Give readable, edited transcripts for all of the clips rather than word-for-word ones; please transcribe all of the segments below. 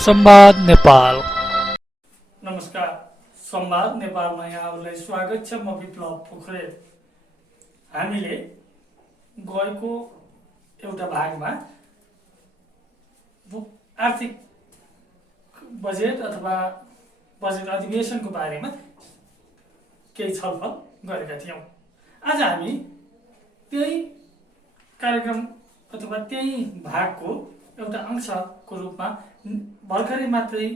संवाद नेपाल। नमस्कार, संवाद नेपालमा यहाँहरूलाई स्वागत छ। म विप्लव पोखरेल। हामीले गएको एउटा भागमा आर्थिक बजेट अथवा बजेट अधिवेशनको बारेमा केही छलफल गरेका थियौँ। आज हामी त्यही कार्यक्रम अथवा त्यही भागको एउटा अंशको रूपमा भर्खरै मात्रै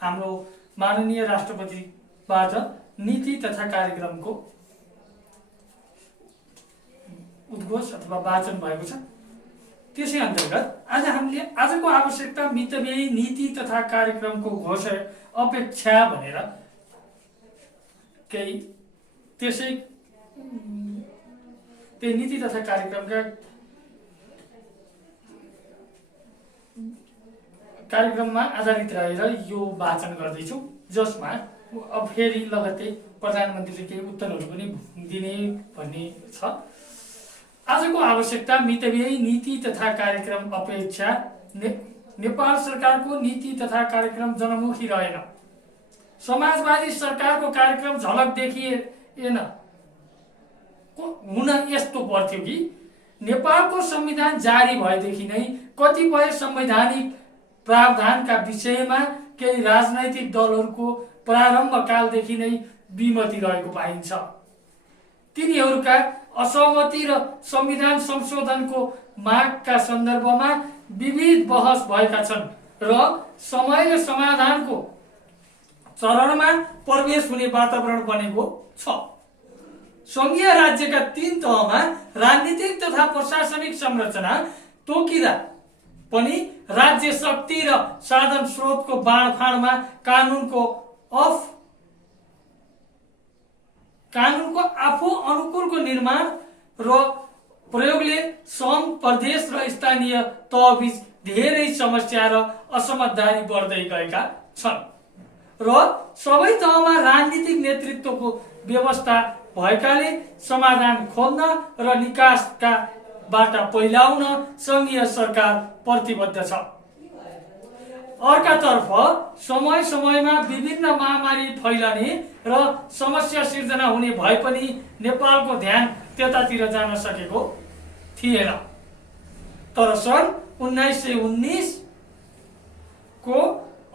हाम्रो माननीय राष्ट्रपतिबाट नीति तथा कार्यक्रमको उद्घोष अथवा वाचन भएको छ। त्यसै अन्तर्गत आज हामीले आजको आवश्यकता मितव्ययी नीति तथा कार्यक्रमको घोषणा अपेक्षा भनेर केही त्यही नीति तथा कार्यक्रममा आधारित रहेर यो वाचन गर्दैछौँ, जसमा अब फेरि लगत्तै प्रधानमन्त्रीले केही उत्तरहरू पनि दिने भन्ने छ। आजको आवश्यकता मितव्ययी नीति तथा कार्यक्रम अपेक्षा नेपाल सरकारको नीति तथा कार्यक्रम जनमुखी रहेन। समाजवादी सरकारको कार्यक्रम झलक देखिएन। हुन यस्तो पर्थ्यो कि नेपालको संविधान जारी भएदेखि नै कतिपय संवैधानिक प्रावधानका विषयमा केही राजनैतिक दलहरूको प्रारम्भ कालदेखि नै विमति रहेको पाइन्छ। तिनीहरूका असहमति र संविधान संशोधनको मागका सन्दर्भमा विविध बहस भएका छन् र समय र समाधानको चरणमा प्रवेश हुने वातावरण बनेको छ। संघीय राज्यका 3 तहमा राजनीतिक तथा प्रशासनिक संरचना तोकिँदा पनि राज्य शक्ति र साधन स्रोतको बाँडफाँडमा कानुनको आफू अनुकूलको निर्माण र प्रयोगले सङ्घ, प्रदेश र स्थानीय तहबीच धेरै समस्या र असमझदारी बढ्दै गएका छन् र सबै तहमा राजनीतिक नेतृत्वको व्यवस्था भएकाले समाधान खोज्न र निकासका बाटा पहिलाउन संघीय सरकार प्रतिबद्ध छ। अर्कातर्फ समय समयमा विभिन्न महामारी फैलने र समस्या सिर्जना हुने भए पनि नेपालको ध्यान त्यतातिर जान सकेको थिएन। तर सन् 1919 को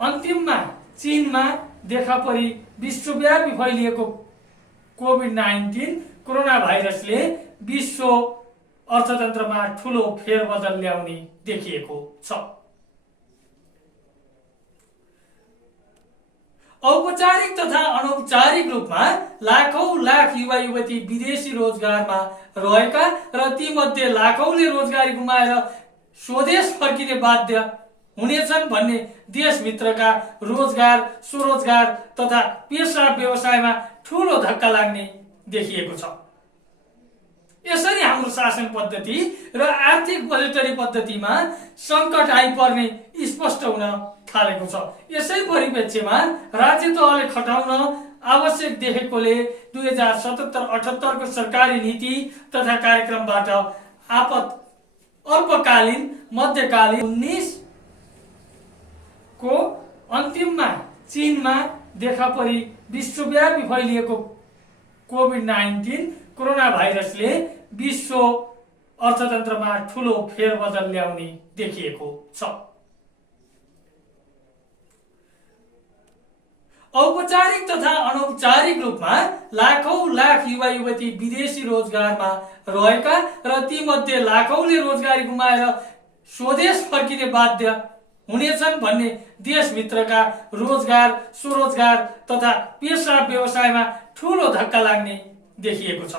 अन्तिममा चीनमा देखा परी विश्वव्यापी फैलिएको कोभिड-19 कोरोना भाइरसले विश्व अर्थतन्त्रमा ठूलो फेरबदल ल्याउने देखिएको छ। औपचारिक तथा अनौपचारिक रूपमा लाख युवा युवती विदेशी रोजगारमा रहेका र तीमध्ये लाखौंले रोजगारी गुमाएर स्वदेश फर्किने बाध्य हुनेछन् भन्ने देशभित्रका रोजगार, स्वरोजगार तथा पेसा व्यवसायमा ठूलो धक्का लाग्ने देखिएको छ। यसरी हाम्रो शासन पद्धति र आर्थिक बजेटरी पद्धतिमा सङ्कट आइपर्ने स्पष्ट हुन थालेको छ। यसै परिप्रेक्ष्यमा राज्य तहले खटाउन आवश्यक देखेकोले 2077-78 को सरकारी नीति तथा कार्यक्रमबाट अल्पकालीन, मध्यकालीन 19 को अन्तिममा चीनमा देखा परी विश्वव्यापी फैलिएको कोभिड-19 कोरोना भाइरसले विश्व अर्थतन्त्रमा ठूलो फेरबदल ल्याउने देखिएको छ। औपचारिक तथा अनौपचारिक रूपमा लाख युवा युवती विदेशी रोजगारमा रहेका र तीमध्ये लाखौंले रोजगारी गुमाएर स्वदेश फर्किने बाध्य हुनेछन् भन्ने देशभित्रका रोजगार, स्वरोजगार तथा पेसा व्यवसायमा ठूलो धक्का लाग्ने देखिएको छ।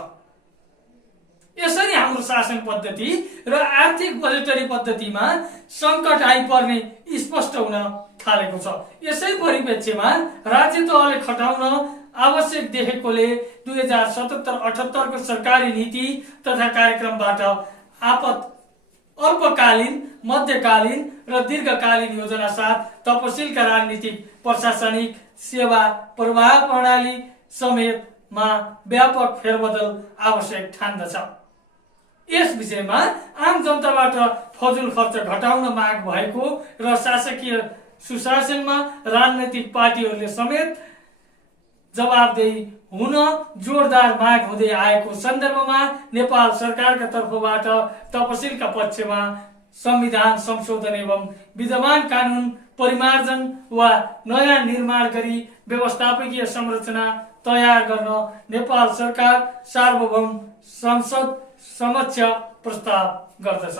यसरी हाम्रो शासन पद्धति र आर्थिक बजेटरी पद्धतिमा सङ्कट आइपर्ने स्पष्ट हुन थालेको छ। यसै परिप्रेक्ष्यमा राज्य तहले खटाउन आवश्यक देखेकोले 2077-78 को सरकारी नीति तथा कार्यक्रमबाट अल्पकालीन, मध्यकालीन र दीर्घकालीन योजना साथ तपसिलका राजनीतिक, प्रशासनिक, सेवा प्रवाह प्रणाली समेतमा व्यापक फेरबदल आवश्यक ठान्दछ। यस विषयमा आम जनताबाट फजुल खर्च घटाउन माग भएको र शासकीय सुशासनमा राजनैतिक पार्टीहरूले समेत जवाबदेही हुन जोरदार माग हुँदै आएको सन्दर्भमा नेपाल सरकारका तर्फबाट तपसिलका पक्षमा संविधान संशोधन एवं विद्यमान कानुन परिमार्जन वा नयाँ निर्माण गरी व्यवस्थापकीय संरचना तयार गर्न नेपाल सरकार सार्वभौम संसद समक्ष प्रस्ताव गर्दछ।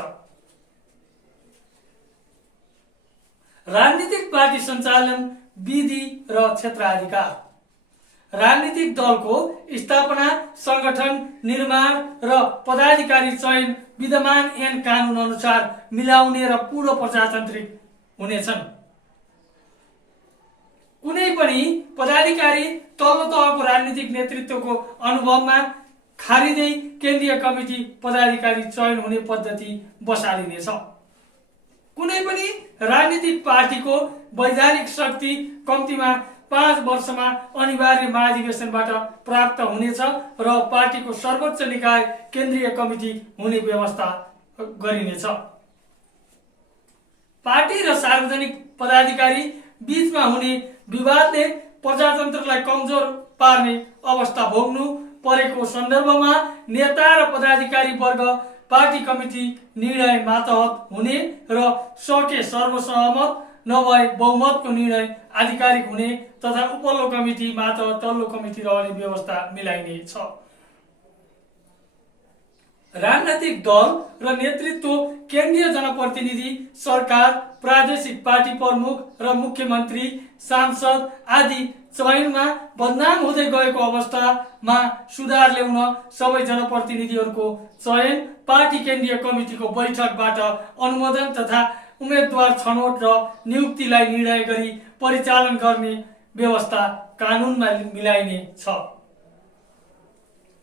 राजनीतिक पार्टी सञ्चालन विधि र क्षेत्राधिकार। राजनीतिक दलको स्थापना, संगठन, निर्माण र पदाधिकारी चयन विद्यमान ऐन कानुन अनुसार मिलाउने र पूर्ण प्रजातान्त्रिक हुनेछन्। कुनै पनि पदाधिकारी तल्लो तहको राजनीतिक नेतृत्वको अनुभवमा खारिँदै केन्द्रीय कमिटी पदाधिकारी चयन हुने पद्धति बसालिनेछ। कुनै पनि राजनीतिक पार्टीको वैधानिक शक्ति कम्तीमा 5 वर्षमा अनिवार्य महाधिवेशनबाट प्राप्त हुनेछ र पार्टीको सर्वोच्च निकाय केन्द्रीय कमिटी हुने व्यवस्था गरिनेछ। पार्टी र सार्वजनिक पदाधिकारी बीचमा हुने विवादले प्रजातन्त्रलाई कमजोर पार्ने अवस्था भोग्नु परेको सन्दर्भमा नेता र पदाधिकारी वर्ग पार्टी कमिटी निर्णय मातहत हुने र सके सर्वसहमत नभए बहुमतको निर्णय आधिकारिक हुने तथा उपल्लो कमिटी मातहत तल्लो कमिटी रहने व्यवस्था मिलाइनेछ। राजनैतिक दल र नेतृत्व केन्द्रीय जनप्रतिनिधि, सरकार, प्रादेशिक पार्टी प्रमुख र मुख्यमन्त्री, सांसद आदि चयनमा बदनाम हुँदै गएको अवस्थामा सुधार ल्याउन सबै जनप्रतिनिधिहरूको चयन पार्टी केन्द्रीय कमिटीको बैठकबाट अनुमोदन तथा उम्मेदवार छनौट र नियुक्तिलाई निर्णय गरी परिचालन गर्ने व्यवस्था कानुनमा मिलाइने छ।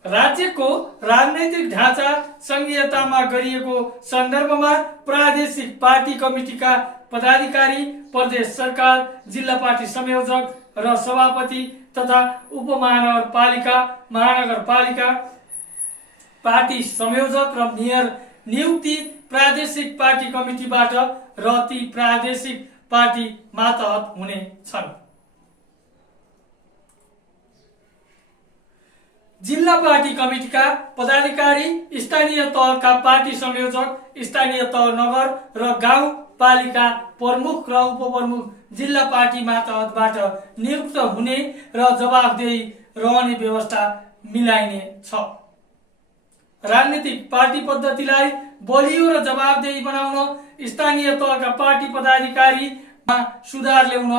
राज्यको राजनैतिक ढाँचा संघीयतामा गरिएको सन्दर्भमा प्रादेशिक पार्टी कमिटीका पदाधिकारी प्रदेश सरकार, जिल्ला पार्टी संयोजक र सभापति तथा उपमहानगरपालिका, महानगरपालिका पार्टी संयोजक र मेयर नियुक्ति प्रादेशिक पार्टी कमिटीबाट र ती प्रादेशिक पार्टी मातहत हुने छन्। जिल्ला पार्टी कमिटीका पदाधिकारी स्थानीय तहका पार्टी संयोजक, स्थानीय तह नगर र गाउँ पालिका प्रमुख र उपप्रमुख जिल्ला पार्टी मातहतबाट नियुक्त हुने र जवाबदेही रहने व्यवस्था मिलाइने छ। राजनीतिक पार्टी पद्धतिलाई बलियो र जवाबदेही बनाउन स्थानीय तहका पार्टी पदाधिकारी सुधार ल्याउन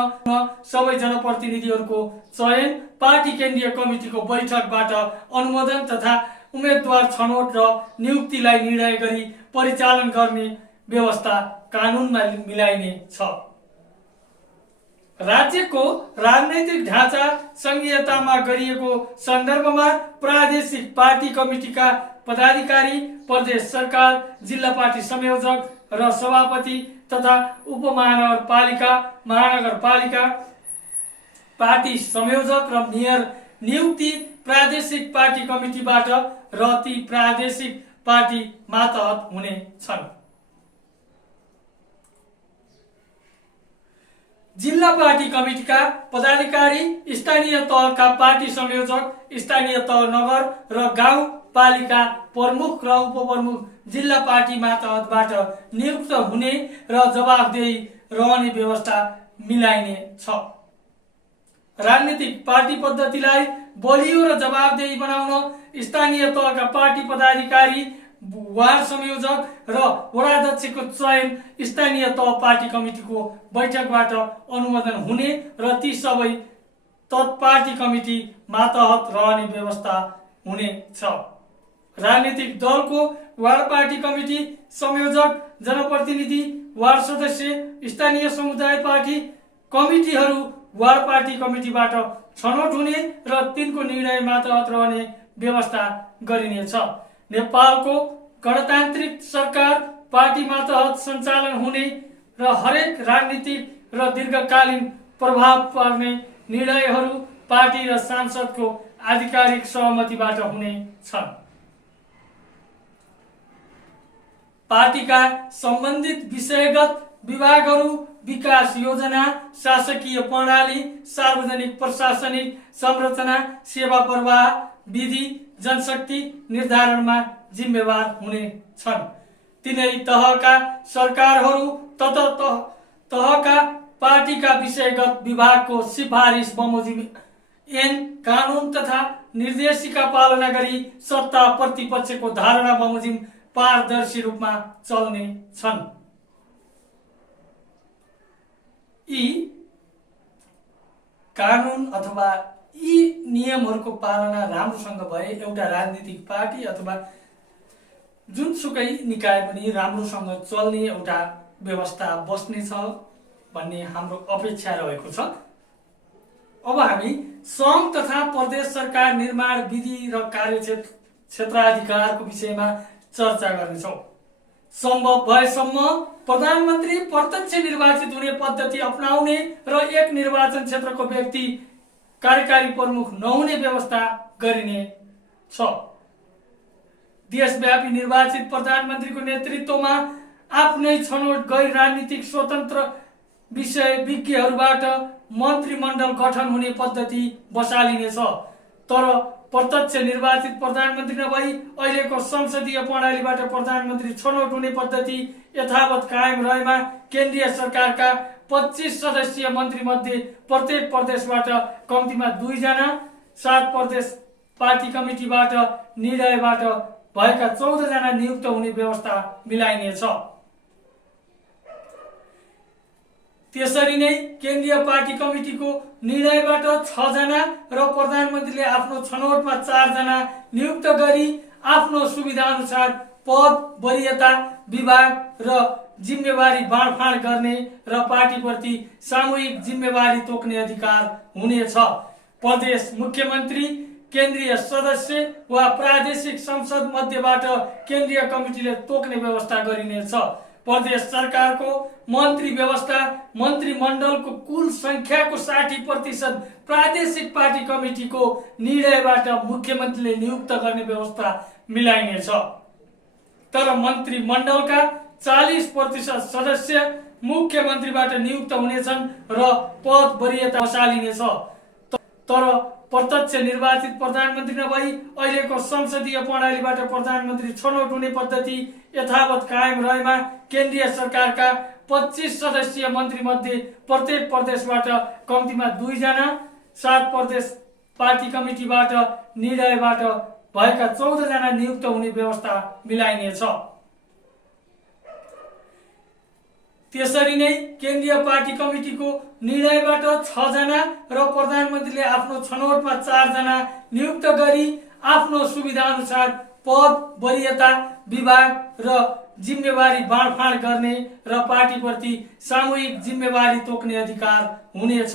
सबै जनप्रतिनिधिहरूको चयन पार्टी केन्द्रीय कमिटीको बैठकबाट अनुमोदन तथा उम्मेदवार छनौट र नियुक्तिलाई निर्णय गरी परिचालन गर्ने व्यवस्था कानुनमा मिलाइने छ। राज्यको राजनैतिक ढाँचा संघीयतामा गरिएको सन्दर्भमा प्रादेशिक पार्टी कमिटीका पदाधिकारी प्रदेश सरकार, जिल्ला पार्टी संयोजक र सभापति तथा उपमहानगरपालिका, महानगरपालिका पार्टी संयोजक र मेयर नियुक्ति प्रादेशिक पार्टी कमिटीबाट र ती प्रादेशिक पार्टी मातहत हुने छन्। जिल्ला पार्टी कमिटीका पदाधिकारी स्थानीय तहका पार्टी संयोजक, स्थानीय तह नगर र गाउँ पालिका प्रमुख र उपप्रमुख जिल्ला पार्टी मातहतबाट नियुक्त हुने र जवाबदेही रहने व्यवस्था मिलाइने छ। राजनीतिक पार्टी पद्धतिलाई बलियो र जवाबदेही बनाउन स्थानीय तहका पार्टी पदाधिकारी, वार्ड संयोजक र वडाध्यक्षको चयन स्थानीय तह पार्टी कमिटीको बैठकबाट अनुमोदन हुने र ती सबै तत्पार्टी कमिटी मातहत रहने व्यवस्था हुने छ। राजनीतिक दलको वार्ड पार्टी कमिटी संयोजक, जनप्रतिनिधि, वार्ड सदस्य, स्थानीय समुदाय पार्टी कमिटीहरू वार्ड पार्टी कमिटीबाट छनौट हुने र तिनको निर्णय मातहत रहने व्यवस्था गरिनेछ। नेपालको गणतान्त्रिक सरकार पार्टी मातहत सञ्चालन हुने र हरेक राजनीतिक र दीर्घकालीन प्रभाव पर्ने निर्णयहरू पार्टी र सांसदको आधिकारिक सहमतिबाट हुने छन्। पार्टीका सम्बन्धित विषयगत विभागहरू, विकास योजना, शासकीय प्रणाली, सार्वजनिक प्रशासनिक संरचना, सेवा प्रवाह, विधि, जनशक्ति निर्धारणमा जिम्मेवार हुने छन्। तिनै तहका सरकारहरू तथा तहका पार्टीका विषयगत विभागको सिफारिस बमोजिम ऐन, कानुन तथा निर्देशिका पालना गरी सत्ता प्रतिपक्षको धारणा बमोजिम पारदर्शी रूपमा चल्ने छन्। यी कानुन अथवा यी नियमहरूको पालना राम्रोसँग भए एउटा राजनीतिक पार्टी अथवा जुनसुकै निकाय पनि राम्रोसँग चल्ने एउटा व्यवस्था बस्नेछ भन्ने हाम्रो अपेक्षा रहेको छ। अब हामी सङ्घ तथा प्रदेश सरकार निर्माण विधि र क्षेत्राधिकारको विषयमा चर्चा गर्नेछौँ। सम्भव भएसम्म प्रधानमन्त्री प्रत्यक्ष निर्वाचित हुने पद्धति अपनाउने र एक निर्वाचन क्षेत्रको व्यक्ति कार्यकारी प्रमुख नहुने व्यवस्था गरिने छ। देशव्यापी निर्वाचित प्रधानमन्त्रीको नेतृत्वमा आफ्नै छनौट गैर राजनीतिक स्वतन्त्र विषय विज्ञहरूबाट मन्त्रीमण्डल गठन हुने पद्धति बसालिनेछ। तर प्रत्यक्ष निर्वाचित प्रधानमन्त्री नभई अहिलेको संसदीय प्रणालीबाट प्रधानमन्त्री छनौट हुने पद्धति यथावत कायम रहेमा केन्द्रीय सरकारका 25 सदस्यीय मन्त्रीमध्ये प्रत्येक प्रदेशबाट कम्तीमा 2 जना, 7 प्रदेश पार्टी कमिटीबाट निर्णयबाट भएका 14 जना नियुक्त हुने व्यवस्था मिलाइनेछ। त्यसरी नै केन्द्रीय पार्टी कमिटीको निर्णयबाट 6 जना र प्रधानमन्त्रीले आफ्नो छनौटमा 4 जना नियुक्त गरी आफ्नो सुविधा अनुसार पद, वरीयता, विभाग र जिम्मेवारी बाँडफाँड गर्ने र पार्टीप्रति सामूहिक जिम्मेवारी तोक्ने अधिकार हुनेछ। प्रदेश मुख्यमन्त्री, केन्द्रीय सदस्य वा प्रादेशिक संसद मध्येबाट केन्द्रीय कमिटीले तोक्ने व्यवस्था गरिनेछ। प्रदेश सरकारको मन्त्री व्यवस्था मन्त्रीमण्डलको कुल संख्याको 60% प्रादेशिक पार्टी कमिटीको निर्णयबाट मुख्यमन्त्रीले नियुक्त गर्ने व्यवस्था मिलाइनेछ। तर मन्त्रीमण्डलका 40% सदस्य मुख्यमन्त्रीबाट नियुक्त हुनेछन् र पद वरीयता बसालिनेछ। तर प्रत्यक्ष निर्वाचित प्रधानमन्त्री नभई अहिलेको संसदीय प्रणालीबाट प्रधानमन्त्री छनौट हुने पद्धति यथावत कायम रहेमा केन्द्रीय सरकारका 25 सदस्यीय मन्त्रीमध्ये प्रत्येक प्रदेशबाट कम्तीमा 2 जना, 7 प्रदेश पार्टी कमिटीबाट निर्णयबाट भएका 14 जना नियुक्त हुने व्यवस्था मिलाइनेछ। त्यसरी नै केन्द्रीय पार्टी कमिटीको निर्णयबाट 6 जना र प्रधानमन्त्रीले आफ्नो छनौटमा 4 जना नियुक्त गरी आफ्नो सुविधा अनुसार पद, वरीयता, विभाग र जिम्मेवारी बाँडफाँड गर्ने र पार्टीप्रति सामूहिक जिम्मेवारी तोक्ने अधिकार हुनेछ।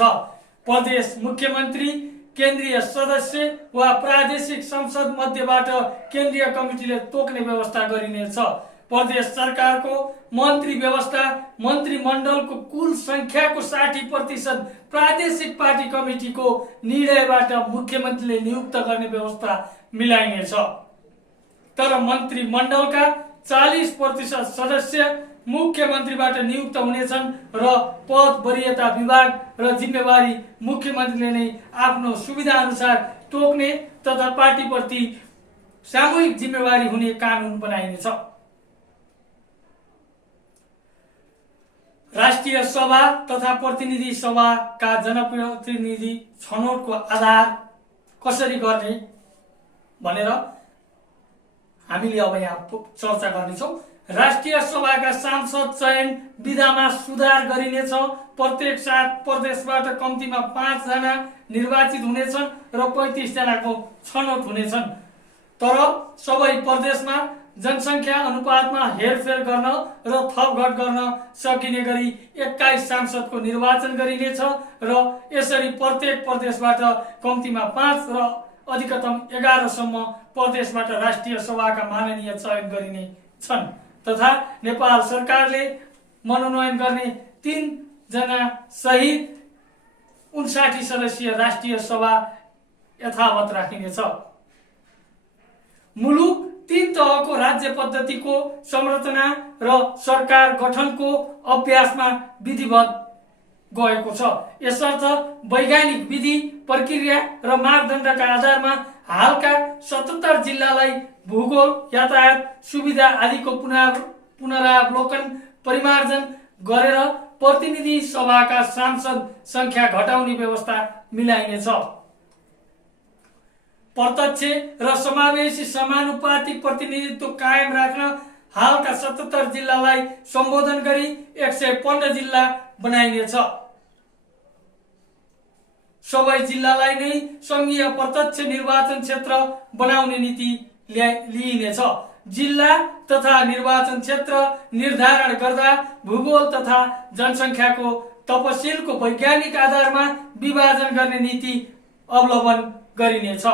प्रदेश मुख्यमन्त्री, केन्द्रीय सदस्य वा प्रादेशिक संसद मध्येबाट केन्द्रीय कमिटीले तोक्ने व्यवस्था गरिनेछ। प्रदेश सरकारको मन्त्री व्यवस्था मन्त्रीमण्डलको कुल संख्याको 60% प्रादेशिक पार्टी कमिटीको निर्णयबाट मुख्यमन्त्रीले नियुक्त गर्ने व्यवस्था मिलाइनेछ। तर मन्त्रीमण्डलका 40% सदस्य मुख्यमन्त्रीबाट नियुक्त हुनेछन् र पद, वरीयता, विभाग र जिम्मेवारी मुख्यमन्त्रीले नै आफ्नो सुविधा अनुसार तोक्ने तथा पार्टीप्रति सामूहिक जिम्मेवारी हुने कानुन बनाइनेछ। राष्ट्रिय सभा तथा प्रतिनिधि सभाका जनप्रतिनिधि छनौटको आधार कसरी गर्ने भनेर हामीले अब यहाँ चर्चा गर्नेछौँ। राष्ट्रिय सभाका सांसद चयन विधामा सुधार गरिनेछ। प्रत्येक 7 प्रदेशबाट कम्तीमा 5 जना निर्वाचित हुनेछन् र 35 जनाको छनौट हुनेछन्। तर सबै प्रदेशमा जनसङ्ख्या अनुपातमा हेरफेर गर्न र थपघट गर्न सकिने गरी 21 सांसदको निर्वाचन गरिनेछ र यसरी प्रत्येक प्रदेशबाट कम्तीमा 5 र अधिकतम 11 सम्म प्रदेशबाट राष्ट्रिय सभाका माननीय चयन गरिने छन् तथा नेपाल सरकारले मनोनयन गर्ने 3 जना सहित 59 सदस्यीय राष्ट्रिय सभा यथावत राखिनेछ। मुलुक तीन तहको राज्य पद्धतिको संरचना र सरकार गठनको अभ्यासमा विधिवत गएको छ। यसर्थ वैज्ञानिक विधि प्रक्रिया र मापदण्डका आधारमा हालका 77 जिल्लालाई भूगोल, यातायात सुविधा आदिको पुनरावलोकन परिमार्जन गरेर प्रतिनिधि सभाका सांसद संख्या घटाउने व्यवस्था मिलाइनेछ। प्रत्यक्ष र समावेशी समानुपातिक प्रतिनिधित्व कायम राख्न हालका 77 जिल्लालाई सम्बोधन गरी 115 जिल्ला बनाइनेछ। सबै जिल्लालाई नै संघीय प्रत्यक्ष निर्वाचन क्षेत्र बनाउने नीति लिइनेछ। जिल्ला तथा निर्वाचन क्षेत्र निर्धारण गर्दा भूगोल तथा जनसङ्ख्याको तपसिलको वैज्ञानिक आधारमा विभाजन गर्ने नीति अवलम्बन गरिनेछ।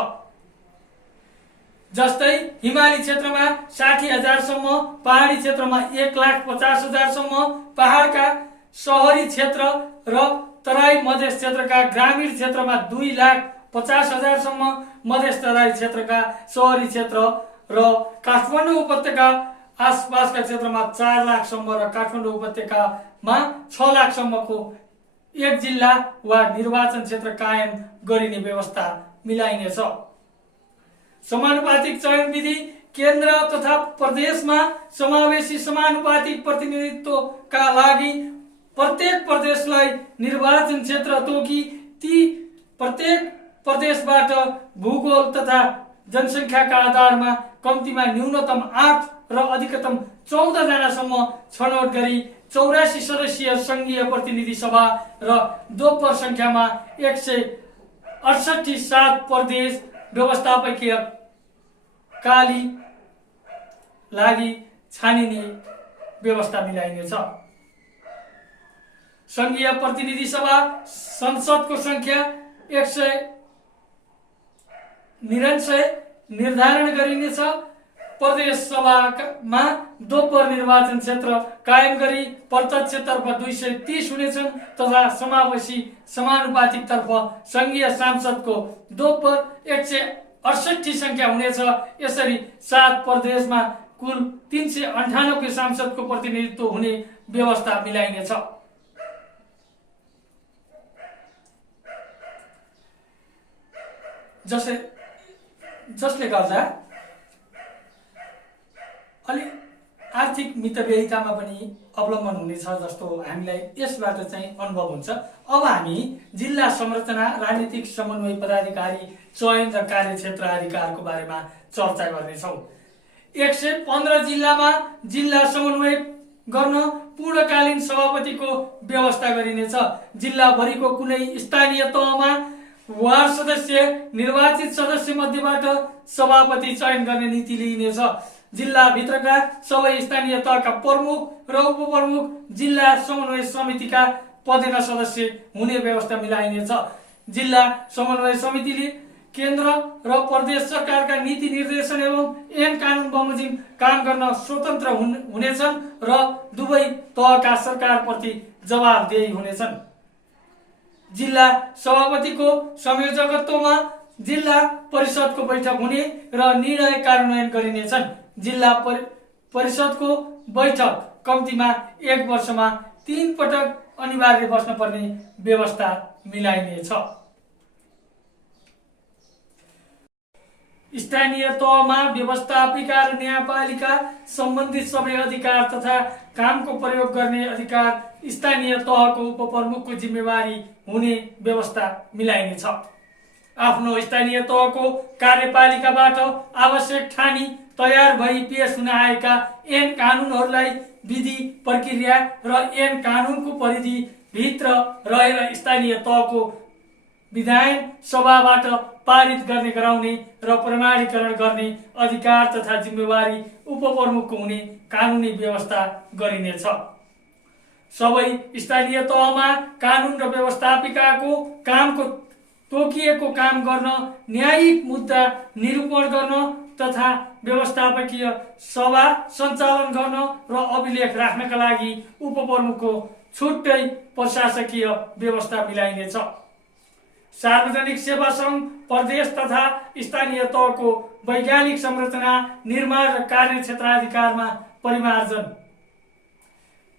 जस्तै हिमाली क्षेत्रमा 60,000 सम्म, पहाडी क्षेत्रमा 1,50,000 सम्म, पहाडका शहरी क्षेत्र र तराई मधेस क्षेत्रका ग्रामीण क्षेत्रमा 2,50,000 सम्म, मधेस तराई क्षेत्रका शहरी क्षेत्र र काठमाडौँ उपत्यका आसपासका क्षेत्रमा 4 लाख सम्म र काठमाडौँ उपत्यकामा 6 लाख सम्मको एक जिल्ला वा निर्वाचन क्षेत्र कायम गरिने व्यवस्था मिलाइनेछ। समानुपातिक चयन विधि केन्द्र तथा प्रदेशमा समावेशी समानुपातिक प्रतिनिधित्वका लागि प्रत्येक प्रदेशलाई निर्वाचन क्षेत्र तोकी ती प्रत्येक प्रदेशबाट भूगोल तथा जनसङ्ख्याका आधारमा कम्तीमा न्यूनतम 8 र अधिकतम 14 जनासम्म छनौट गरी 84 सदस्यीय संघीय प्रतिनिधि सभा र दोब्बर संख्यामा 168 7 प्रदेश व्यवस्थापकीय काली लागि छानिने व्यवस्था मिलाइनेछ। संघीय प्रतिनिधि सभा संसदको संख्या 199 निर्धारण गरिनेछ। प्रदेश सभामा दोब्बर निर्वाचन क्षेत्र कायम गरी प्रत्यक्षतर्फ 230 हुनेछन् तथा समावेशी समानुपातिक तर्फ संघीय सांसदको दोब्बर 168 संख्या हुनेछ। यसरी 7 प्रदेशमा कुल 398 सांसदको प्रतिनिधित्व हुने व्यवस्था मिलाइनेछ। जसले गर्दा अलि आर्थिक मितव्ययितामा पनि अवलम्बन हुनेछ जस्तो हामीलाई यसबाट चाहिँ अनुभव हुन्छ। अब हामी जिल्ला संरचना, राजनीतिक समन्वय पदाधिकारी चयन र कार्यक्षेत्र अधिकारको बारेमा चर्चा गर्नेछौँ। 115 जिल्लामा जिल्ला समन्वय गर्न पूर्णकालीन सभापतिको व्यवस्था गरिनेछ। जिल्लाभरिको कुनै स्थानीय तहमा वार्ड सदस्य निर्वाचित सदस्य मध्येबाट सभापति चयन गर्ने नीति लिइनेछ। जिल्लाभित्रका सबै स्थानीय तहका प्रमुख र उपप्रमुख जिल्ला समन्वय समितिका पदेन सदस्य हुने व्यवस्था मिलाइनेछ। जिल्ला समन्वय समितिले केन्द्र र प्रदेश सरकारका नीति निर्देशन एवं ऐन कानुन बमोजिम काम गर्न स्वतन्त्र हुनेछन् र दुवै तहका सरकारप्रति जवाबदेही हुनेछन्। जिल्ला सभापतिको संयोजकत्वमा जिल्ला परिषदको बैठक हुने र निर्णय कार्यान्वयन गरिनेछन्। जिल्ला परिषदको बैठक कम्तीमा 1 वर्षमा 3 पटक अनिवार्य बस्न पर्ने व्यवस्था मिलाइनेछ। स्थानीय तहमा व्यवस्थापिका र न्यायपालिका सम्बन्धित सबै अधिकार तथा कामको प्रयोग गर्ने अधिकार स्थानीय तहको उपप्रमुखको जिम्मेवारी हुने व्यवस्था मिलाइनेछ। आफ्नो स्थानीय तहको कार्यपालिकाबाट आवश्यक ठानी तयार भई पेश हुन आएका ऐन कानुनहरूलाई विधि प्रक्रिया र ऐन कानुनको परिधि भित्र रहेर स्थानीय तहको विधायन सभाबाट पारित गर्ने गराउने र प्रमाणीकरण गर्ने अधिकार तथा जिम्मेवारी उपप्रमुखको हुने कानुनी व्यवस्था गरिनेछ। सबै स्थानीय तहमा कानुन र व्यवस्थापिकाको कामको तोकिएको काम गर्न, न्यायिक मुद्दा निरूपण गर्न तथा व्यवस्थापकीय सभा सञ्चालन गर्न र अभिलेख राख्नका लागि उपप्रमुखको छुट्टै प्रशासकीय व्यवस्था मिलाइनेछ। सार्वजनिक सेवा सङ्घ प्रदेश तथा स्थानीय तहको वैज्ञानिक संरचना निर्माण र कार्यक्षेत्राधिकारमा परिमार्जन।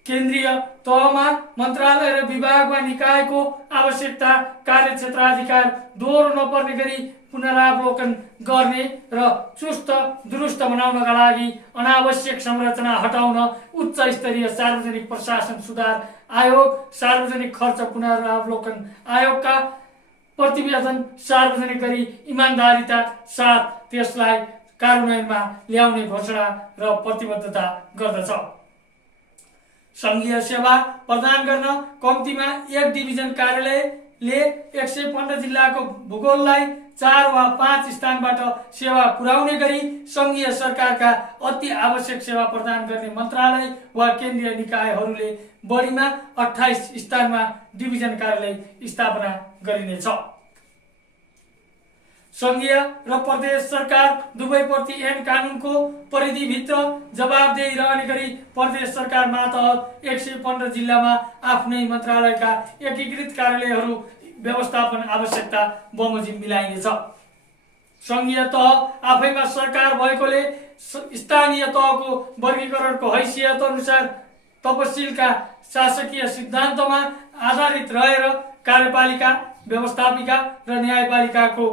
केन्द्रीय तहमा मन्त्रालय र विभाग वा निकायको आवश्यकता कार्यक्षेत्राधिकार दोहोरो नपर्ने गरी पुनरावलोकन गर्ने र चुस्त दुरुस्त बनाउनका लागि अनावश्यक संरचना हटाउन उच्च स्तरीय सार्वजनिक प्रशासन सुधार आयोग सार्वजनिक खर्च पुनरावलोकन आयोगका प्रतिवेदन सार्वजनिक गरी इमान्दारिता साथ त्यसलाई कार्यान्वयनमा ल्याउने घोषणा र प्रतिबद्धता गर्दछ। सङ्घीय सेवा प्रदान गर्न कम्तीमा 1 डिभिजन कार्यालयले 115 जिल्लाको भूगोललाई 4 वा 5 स्थानबाट सेवा पुर्याउने गरी सङ्घीय सरकारका अति आवश्यक सेवा प्रदान गर्ने मन्त्रालय वा केन्द्रीय निकायहरूले बढीमा 28 स्थानमा डिभिजन कार्यालय स्थापना गरिनेछ। सङ्घीय र प्रदेश सरकार दुवैप्रति ऐन कानुनको परिधिभित्र जवाबदेही रहने गरी प्रदेश सरकार मातहत 115 जिल्लामा आफ्नै मन्त्रालयका एकीकृत कार्यालयहरू व्यवस्थापन आवश्यकता बमोजिम मिलाइनेछ। सङ्घीय तह आफैमा सरकार भएकोले स्थानीय तहको वर्गीकरणको हैसियत अनुसार तपसिलका शासकीय सिद्धान्तमा आधारित रहेर कार्यपालिका, व्यवस्थापिका र न्यायपालिकाको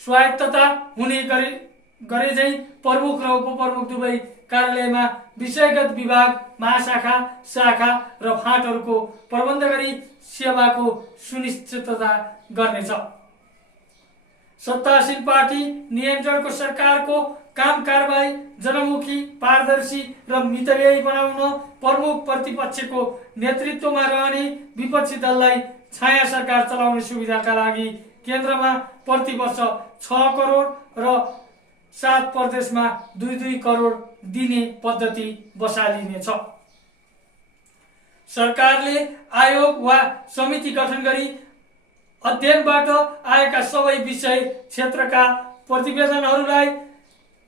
स्वायत्तता हुने गरेझै प्रमुख र उपप्रमुख दुवै कार्यालयमा विषयगत विभाग, महाशाखा, शाखा र फाँटहरूको प्रबन्ध गरी सेवाको सुनिश्चितता गर्नेछ। सत्तासीन पार्टी नियन्त्रणको सरकारको काम कारबाही जनमुखी, पारदर्शी र मितव्ययी बनाउन प्रमुख प्रतिपक्षको नेतृत्वमा रहने विपक्षी दललाई छाया सरकार चलाउने सुविधाका लागि केन्द्रमा प्रति वर्ष 6 करोड र 7 प्रदेशमा 2-2 करोड दिने पद्धति बसालिनेछ। सरकारले आयोग वा समिति गठन गरी अध्ययनबाट आएका सबै विषय क्षेत्रका प्रतिवेदनहरूलाई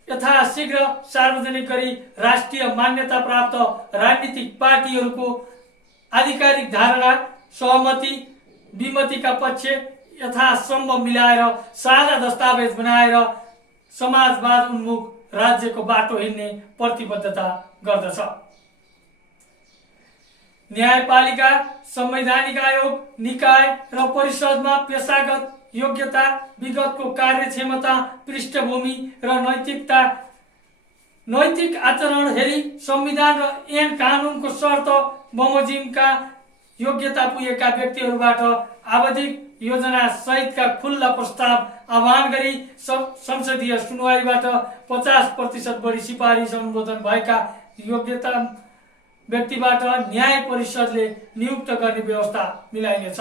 यथाशीघ्र सार्वजनिक गरी राष्ट्रिय मान्यता प्राप्त राजनीतिक पार्टीहरूको आधिकारिक धारणा, सहमति, विमतिका पक्ष यथासम्भव मिलाएर साझा दस्तावेज बनाएर समाजवाद उन्मुख राज्यको बाटो हिँड्ने प्रतिबद्धता गर्दछ। न्यायपालिका, संवैधानिक आयोग, निकाय र परिषदमा पेशागत योग्यता, विगतको कार्यक्षमता, पृष्ठभूमि र नैतिक आचरण हेरी संविधान र ऐन कानुनको शर्त बमोजिमका योग्यता पुगेका व्यक्तिहरूबाट आवधिक योजना सहितका खुल्ला प्रस्ताव आह्वान गरी संसदीय सुनवाईबाट 50% बढी सिफारिस अनुमोदन भएका योग्यता व्यक्तिबाट न्याय परिषदले नियुक्त गर्ने व्यवस्था मिलाइनेछ।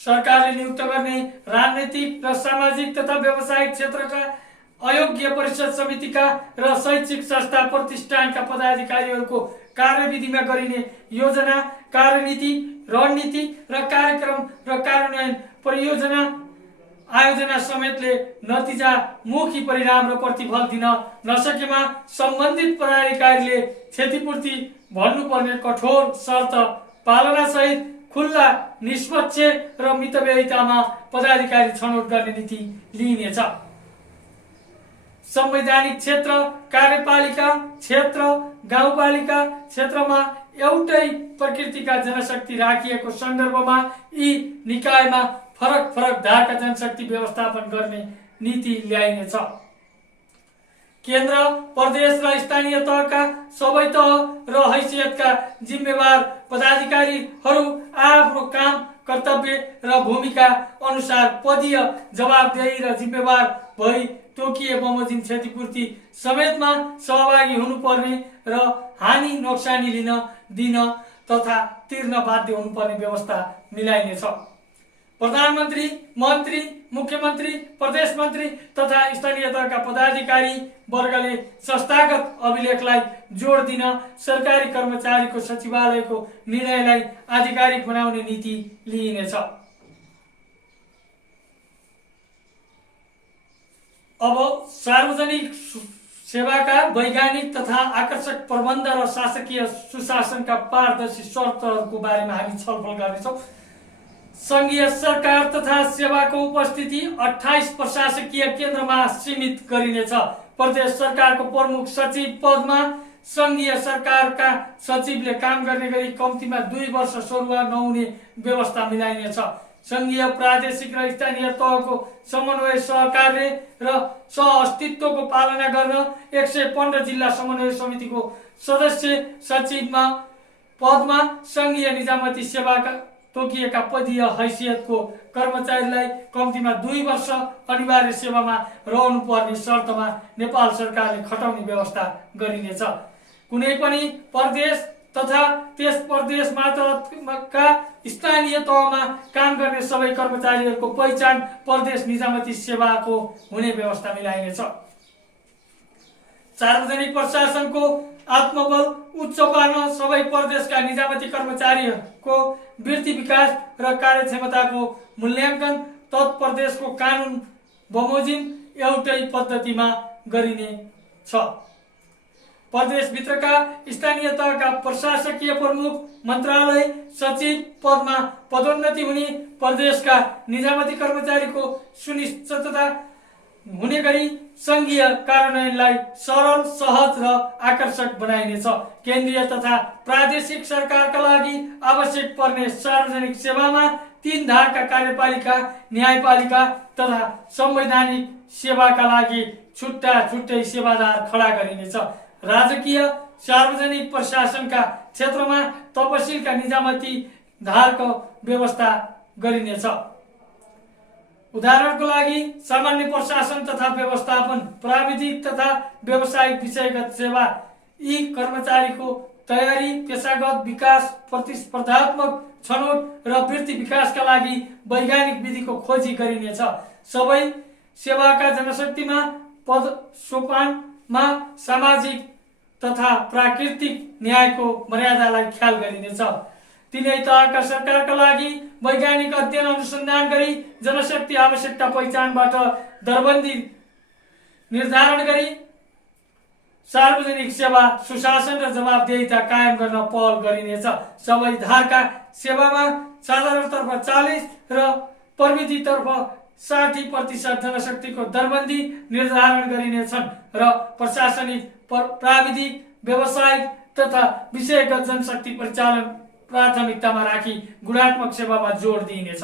सरकारले नियुक्त गर्ने राजनैतिक र सामाजिक तथा व्यावसायिक क्षेत्रका अयोग्य परिषद समितिका र शैक्षिक संस्था प्रतिष्ठानका पदाधिकारीहरूको कार्यविधिमा गरिने योजना, कार्यनीति, रणनीति र कार्यक्रम र कार्यान्वयन परियोजना आयोजना समेतले नतिजामुखी परिणाम र प्रतिफल दिन नसकेमा सम्बन्धित पदाधिकारीले क्षतिपूर्ति भन्नुपर्ने कठोर शर्त पालना सहित खुल्ला, निष्पक्ष र मितव्ययितामा पदाधिकारी छनौट गर्ने नीति लिइनेछ। संवैधानिक क्षेत्र, कार्यपालिका क्षेत्र, गाउँपालिका क्षेत्रमा एउटै प्रकृतिका जनशक्ति राखिएको सन्दर्भमा यी निकायमा फरक फरक धारका जनशक्ति व्यवस्थापन गर्ने नीति ल्याइनेछ। केन्द्र, प्रदेश र स्थानीय तहका सबै तह र हैसियतका जिम्मेवार पदाधिकारीहरू आफ्नो काम, कर्तव्य र भूमिका अनुसार पदीय जवाबदेही र जिम्मेवार भई तोकिए बमोजिम क्षतिपूर्ति समेतमा सहभागी हुनुपर्ने र हानि नोक्सानी दिन तथा तिर्न बाध्य हुनुपर्ने व्यवस्था मिलाइनेछ। प्रधानमन्त्री, मन्त्री, मुख्यमन्त्री, प्रदेश मन्त्री तथा स्थानीय तहका पदाधिकारी वर्गले संस्थागत अभिलेखलाई जोड दिन सरकारी कर्मचारीको सचिवालयको निर्णयलाई आधिकारिक बनाउने नीति लिइनेछ। अब सार्वजनिक सेवाका वैज्ञानिक तथा आकर्षक प्रबन्ध र शासकीय सुशासनका पारदर्शी शर्तहरूको बारेमा हामी छलफल गर्नेछौँ। सङ्घीय सरकार तथा सेवाको उपस्थिति 28 प्रशासकीय केन्द्रमा सीमित गरिनेछ। प्रदेश सरकारको प्रमुख सचिव पदमा सङ्घीय सरकारका सचिवले काम गर्ने गरी कम्तीमा 2 वर्ष सरुवा नहुने व्यवस्था मिलाइनेछ। सङ्घीय प्रादेशिक र स्थानीय तहको समन्वय सहकार्य र सहअस्तित्वको पालना गर्न 115 जिल्ला समन्वय समितिको सदस्य सचिवमा पदमा सङ्घीय निजामती सेवाका तोकिएका पदीय हैसियतको कर्मचारीलाई कम्तीमा 2 वर्ष अनिवार्य सेवामा रहनुपर्ने शर्तमा नेपाल सरकारले खटाउने व्यवस्था गरिनेछ। कुनै पनि प्रदेश तथा त्यस प्रदेश मात्रका स्थानीय तहमा काम गर्ने सबै कर्मचारीहरूको पहिचान प्रदेश निजामती सेवाको हुने व्यवस्था मिलाइनेछ। सार्वजनिक प्रशासनको आत्मबल उच्च पार्न सबै प्रदेशका निजामती कर्मचारीहरूको वृत्ति विकास र कार्यक्षमताको मूल्याङ्कन तत्प्रदेशको कानुन बमोजिम एउटै पद्धतिमा गरिनेछ। प्रदेशभित्रका स्थानीय तहका प्रशासकीय प्रमुख मन्त्रालय सचिव पदमा पदोन्नति हुने प्रदेशका निजामती कर्मचारीको सुनिश्चितता हुने गरी सङ्घीय कार्यान्वयनलाई सरल, सहज र आकर्षक बनाइनेछ। केन्द्रीय तथा प्रादेशिक सरकारका लागि आवश्यक पर्ने सार्वजनिक सेवामा 3 धारका कार्यपालिका, न्यायपालिका तथा संवैधानिक सेवाका लागि छुट्टा छुट्टै सेवादार खडा गरिनेछ। राजकीय सार्वजनिक प्रशासनका क्षेत्रमा तपसिलका निजामती धारको व्यवस्था गरिनेछ। उदाहरणको लागि सामान्य प्रशासन तथा व्यवस्थापन, प्राविधिक तथा व्यावसायिक विषयगत सेवा, यी कर्मचारीको तयारी, पेशागत विकास, प्रतिस्पर्धात्मक छनौट र वृत्ति विकासका लागि वैज्ञानिक विधिको खोजी गरिनेछ। सबै सेवाका जनशक्तिमा पद सोपानमा सामाजिक तथा प्राकृतिक न्यायको मर्यादालाई ख्याल गरिनेछ। तिनै तहका सरकारका लागि वैज्ञानिक अध्ययन अनुसन्धान गरी जनशक्ति आवश्यकता पहिचानबाट दरबन्दी निर्धारण गरी सार्वजनिक सेवा सुशासन र जवाबदेहिता कायम गर्न पहल गरिनेछ। सबै धारका सेवामा साधारणतर्फ 40 र प्रविधितर्फ 60% जनशक्तिको दरबन्दी निर्धारण गरिनेछन् र प्रशासनिक, प्राविधिक, व्यावसायिक तथा विषयगत जनशक्ति परिचालन प्राथमिकतामा राखी गुणात्मक सेवामा जोड दिइनेछ।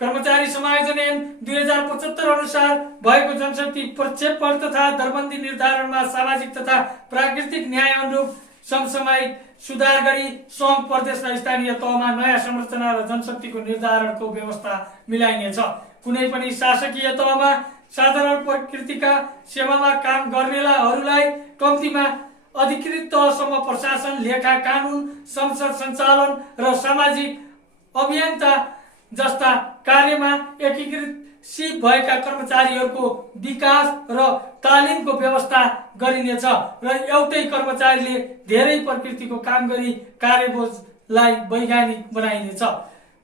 कर्मचारी समायोजन ऐन 2075 अनुसार भएको जनशक्ति प्रक्षेपण तथा दरबन्दी निर्धारणमा सामाजिक तथा प्राकृतिक न्याय अनुरूप समसामयिक सुधार गरी सङ्घ, प्रदेश र स्थानीय तहमा नयाँ संरचना र जनशक्तिको निर्धारणको व्यवस्था मिलाइनेछ। कुनै पनि शासकीय तहमा साधारण प्रकृतिका सेवामा काम गर्नेहरूलाई कम्तीमा अधिकृत तहसम्म प्रशासन, लेखा, कानुन, संसद सञ्चालन र सामाजिक अभियन्ता जस्ता कार्यमा एकीकृत सिप भएका कर्मचारीहरूको विकास र तालिमको व्यवस्था गरिनेछ र एउटै कर्मचारीले धेरै प्रकृतिको काम गरी कार्यबोझलाई वैज्ञानिक बनाइनेछ।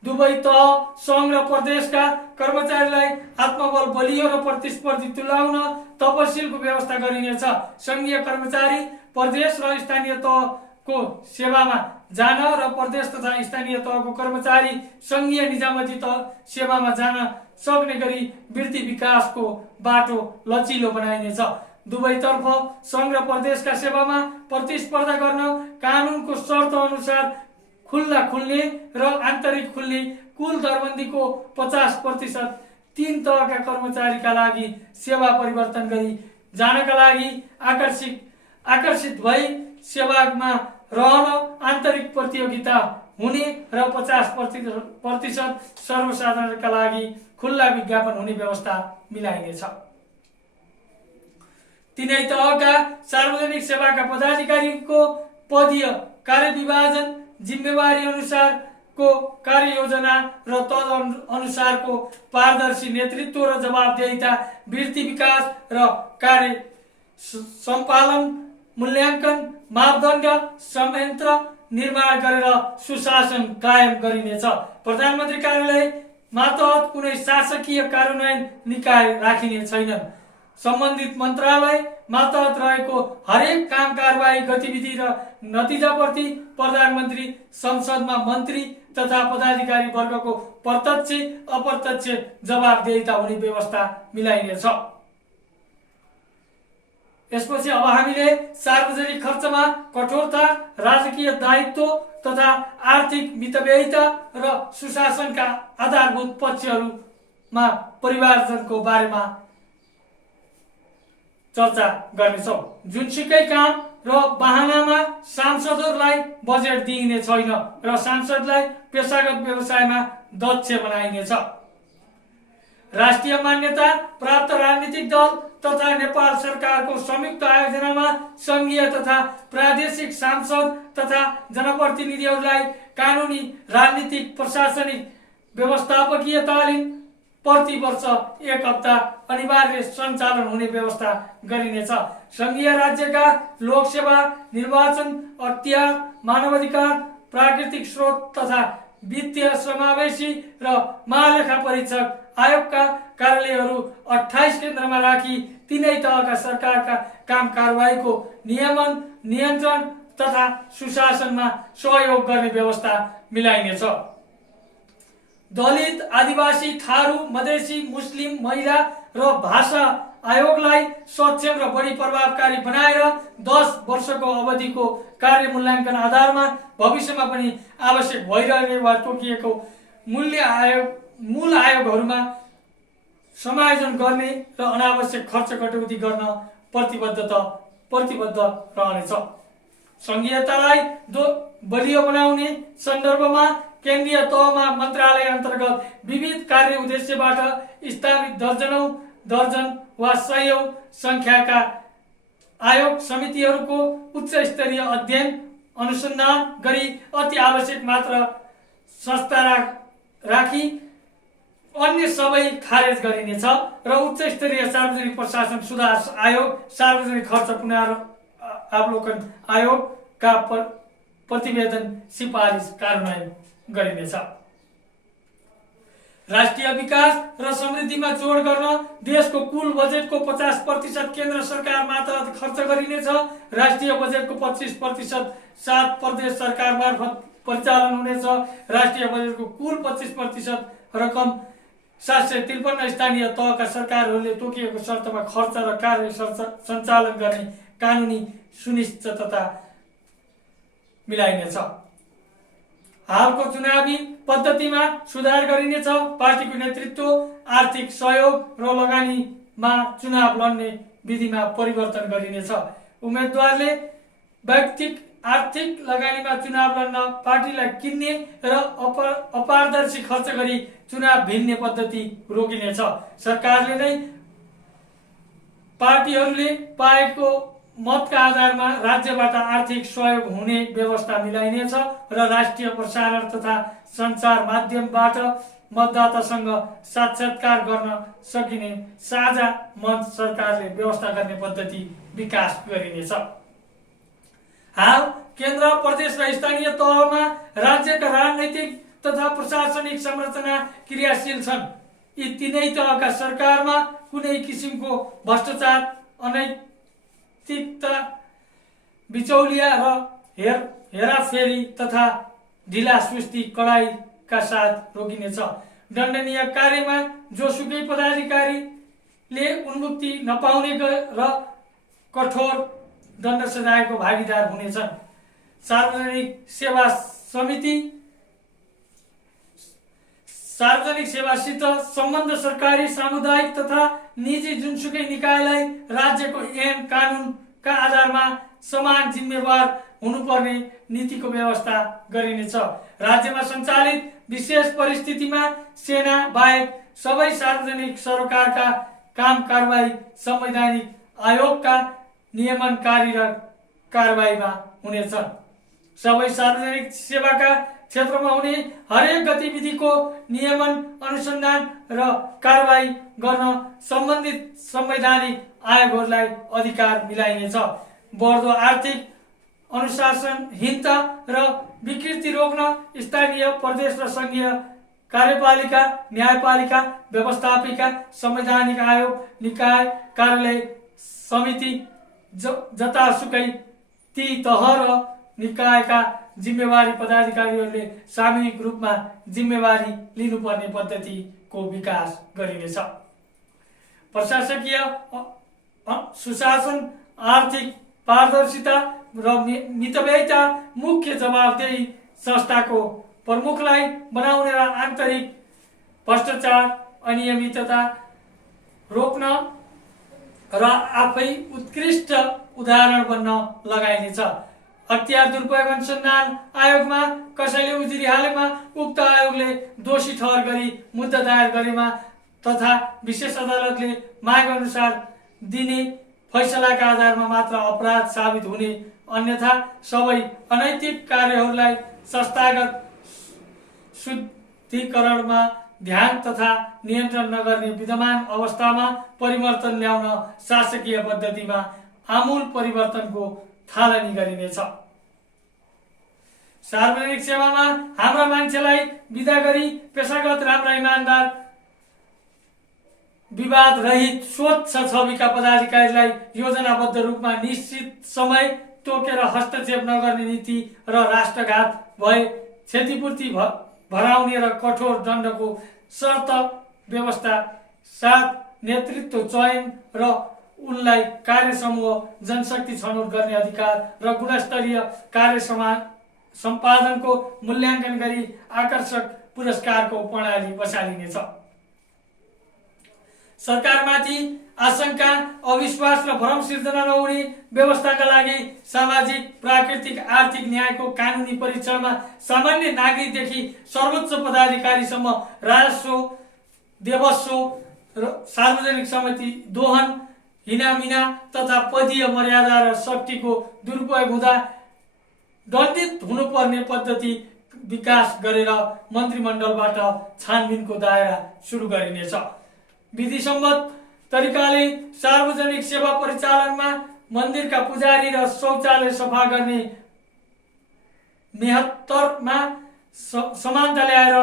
दुवै तह, सङ्घ र प्रदेशका कर्मचारीलाई आत्मबल बलियो र प्रतिस्पर्धी तुल्याउन तपसिलको व्यवस्था गरिनेछ। सङ्घीय कर्मचारी प्रदेश र स्थानीय तहको सेवामा जान र प्रदेश तथा स्थानीय तहको कर्मचारी सङ्घीय निजामती तह सेवामा जान सक्ने गरी वृत्ति विकासको बाटो लचिलो बनाइनेछ। दुवैतर्फ सङ्घ र प्रदेशका सेवामा प्रतिस्पर्धा गर्न कानुनको शर्त अनुसार खुल्ला खुल्ने र आन्तरिक खुल्ने कुल दरबन्दीको 50% 3 तहका कर्मचारीका लागि सेवा परिवर्तन गरी जानका लागि आकर्षित भई सेवामा रहन आन्तरिक प्रतियोगिता हुने र 50% सर्वसाधारणका लागि खुल्ला विज्ञापन हुने व्यवस्था मिलाइनेछ। तिनै तहका सार्वजनिक सेवाका पदाधिकारीको पदीय कार्यविभाजन जिम्मेवारी अनुसारको कार्ययोजना र तद अनुसारको पारदर्शी नेतृत्व र जवाबदेहिता, वृत्ति विकास र कार्य सम्पादन, मूल्याङ्कन, मापदण्ड संयन्त्र निर्माण गरेर सुशासन कायम गरिनेछ। प्रधानमन्त्री कार्यालय मातहत कुनै शासकीय कार्यान्वयन निकाय राखिने छैनन्। सम्बन्धित मन्त्रालय मातहत रहेको हरेक काम कारबाही गतिविधि र नतिजाप्रति प्रधानमन्त्री, संसदमा मन्त्री तथा पदाधिकारी वर्गको प्रत्यक्ष अप्रत्यक्ष जवाबदेहिता हुने व्यवस्था मिलाइनेछ। यसपछि अब हामीले सार्वजनिक खर्चमा कठोरता, राजकीय दायित्व तथा आर्थिक मितव्ययिता र सुशासनका आधारभूत पक्षहरूमा परिमार्जनको बारेमा चर्चा गर्नेछौँ। जुनसुकै काम र बहानामा सांसदहरूलाई बजेट दिइने छैन र सांसदलाई पेशागत व्यवसायमा दक्ष बनाइनेछ। राष्ट्रिय मान्यता प्राप्त राजनीतिक दल तथा नेपाल सरकारको संयुक्त आयोजनामा संघीय तथा प्रादेशिक सांसद तथा जनप्रतिनिधिहरूलाई कानुनी, राजनीतिक, प्रशासनिक, व्यवस्थापकीय तालिम प्रति वर्ष 1 हप्ता अनिवार्य सञ्चालन हुने व्यवस्था गरिनेछ। संघीय राज्यका लोकसेवा, निर्वाचन, अख्तियार, मानवाधिकार, प्राकृतिक स्रोत तथा वित्तीय समावेशी र महालेखा परीक्षक आयोगका कार्यालयहरू 28 केन्द्रमा राखी तीनै तहका सरकारका काम कारबाहीको नियमन, नियन्त्रण तथा सुशासनमा सहयोग गर्ने व्यवस्था मिलाइनेछ। दलित, आदिवासी, थारू, मधेसी, मुस्लिम, महिला र भाषा आयोगलाई सक्षम र बढी प्रभावकारी बनाएर 10 वर्षको अवधिको कार्य मूल्याङ्कन आधारमा भविष्यमा पनि आवश्यक भइरहने वा तोकिएको मूल आयोगहरूमा समायोजन गर्ने र अनावश्यक खर्च कटौती गर्न प्रतिबद्ध रहनेछ। संघीयतालाई बलियो बनाउने सन्दर्भमा केन्द्रीय तहमा मन्त्रालय अन्तर्गत विविध कार्य उद्देश्यबाट स्थापित दर्जन वा 100औं संख्याका आयोग समितिहरूको उच्च स्तरीय अध्ययन अनुसन्धान गरी अति आवश्यक मात्र संस्था राखी अन्य सबै खारेज गरिनेछ र उच्च स्तरीय सार्वजनिक प्रशासन सुधार आयोग, सार्वजनिक खर्च पुनरावलोकन आयोगका प्रतिवेदन सिफारिस कार्यान्वयन गरिनेछ। राष्ट्रिय विकास र समृद्धिमा जोड गर्न देशको कुल बजेटको 50% केन्द्र सरकार मात्र खर्च गरिनेछ। राष्ट्रिय बजेटको 25% 7 प्रदेश सरकार मार्फत परिचालन हुनेछ। राष्ट्रिय बजेटको कुल 25% रकम 753 स्थानीय तहका सरकारहरूले तोकिएको शर्तमा खर्च र कार्य सञ्चालन गर्ने कानुनी सुनिश्चितता मिलाइनेछ। हालको चुनावी पद्धतिमा सुधार गरिनेछ। पार्टीको नेतृत्व, आर्थिक सहयोग र लगानीमा चुनाव लड्ने विधिमा परिवर्तन गरिनेछ। उम्मेदवारले वैयक्तिक आर्थिक लगानीमा चुनाव लड्न, पार्टीलाई किन्ने र अपारदर्शी खर्च गरी चुनाव भिड्ने पद्धति रोकिनेछ। सरकारले नै पार्टीहरूले पाएको मतका आधारमा राज्यबाट आर्थिक सहयोग हुने व्यवस्था मिलाइनेछ र राष्ट्रिय प्रसारण तथा सञ्चार माध्यमबाट मतदातासँग साक्षात्कार गर्न सकिने साझा मञ्च सरकारले व्यवस्था गर्ने पद्धति विकास गरिनेछ। हाल केन्द्र, प्रदेश र स्थानीय तहमा राज्यका राजनैतिक तथा प्रशासनिक संरचना क्रियाशील छन्। यी तीनै तहका सरकारमा कुनै किसिमको भ्रष्टाचार, अनैतिकता, बिचौलिया र हेराफेरी तथा ढिलासुस्ती कडाइका साथ रोकिनेछ। दण्डनीय कार्यमा जोसुकै पदाधिकारीले उन्मुक्ति नपाउने र कठोर दण्ड सजायको भागीदार हुनेछन्। सार्वजनिक सेवासित सम्बन्ध सरकारी, सामुदायिक तथा निजी जुनसुकै निकायलाई राज्यको ऐन कानुनका आधारमा समान जिम्मेवार हुनुपर्ने नीतिको व्यवस्था गरिनेछ। राज्यमा सञ्चालित विशेष परिस्थितिमा सेना बाहेक सबै सार्वजनिक सरोकारका काम कारबाही संवैधानिक आयोगका नियमनकारी र कारबाहीमा हुनेछन्। सबै सार्वजनिक सेवाका क्षेत्रमा हुने हरेक गतिविधिको नियमन, अनुसन्धान र कारबाही गर्न सम्बन्धित संवैधानिक आयोगहरूलाई अधिकार मिलाइनेछ। बढ्दो आर्थिक अनुशासनहीनता र विकृति रोक्न स्थानीय, प्रदेश र संघीय कार्यपालिका, न्यायपालिका, व्यवस्थापिका, संवैधानिक आयोग, निकाय, कार्यालय, समिति जतासुकै ती तह र निकायका जिम्मेवारी पदाधिकारीहरूले सामूहिक रूपमा जिम्मेवारी लिनुपर्ने पद्धतिको विकास गरिनेछ। प्रशासकीय सुशासन, आर्थिक पारदर्शिता र मितव्ययिता मुख्य जवाबदेही संस्थाको प्रमुखलाई बनाउने र आन्तरिक भ्रष्टाचार, अनियमितता रोक्न र आफै उत्कृष्ट उदाहरण बन्न लगाइनेछ। अख्तियार दुरुपयोग अनुसन्धान आयोगमा कसैले उजुरी हालेमा उक्त आयोगले दोषी ठहर गरी मुद्दा दायर गरेमा तथा विशेष अदालतले माग अनुसार दिने फैसलाका आधारमा मात्र अपराध साबित हुने, अन्यथा सबै अनैतिक कार्यहरूलाई संस्थागत शुद्धिकरणमा ध्यान तथा नियन्त्रण नगर्ने विद्यमान अवस्थामा परिवर्तन ल्याउन शासकीय पद्धतिमा आमूल परिवर्तनको थालनी गरिनेछ। सार्वजनिक सेवामा हाम्रा मान्छेलाई विदा गरी पेशागत राम्रा इमानदार विवाद रहित स्वच्छ छविका पदाधिकारीलाई योजनाबद्ध रूपमा निश्चित समय तोकेर हस्तक्षेप नगर्ने नीति र राष्ट्रघात भए क्षतिपूर्ति भराउने र कठोर दण्डको शर्त व्यवस्था साथ नेतृत्व चयन र उनलाई कार्य समूह जनशक्ति छनौट गर्ने अधिकार र गुणस्तरीय कार्य सम्पादनको मूल्याङ्कन गरी आकर्षक पुरस्कारको प्रणाली बसालिनेछ। सरकारमाथि आशंका, अविश्वास र भ्रम सिर्जना नहुने व्यवस्थाका लागि सामाजिक, प्राकृतिक, आर्थिक न्यायको कानुनी परीक्षणमा सामान्य नागरिकदेखि सर्वोच्च पदाधिकारीसम्म राजस्व, देवस्व र सार्वजनिक सम्पत्ति दोहन, हिनामिना तथा पदीय मर्यादा र शक्तिको दुरुपयोग हुँदा दण्डित हुनुपर्ने पद्धति विकास गरेर मन्त्रीमण्डलबाट छानबिनको दायरा सुरु गरिनेछ। विधिसम्मत तरिकाले सार्वजनिक सेवा परिचालनमा मन्दिरका पुजारी र शौचालय सफा गर्ने मेहत्तरमा समानता ल्याएर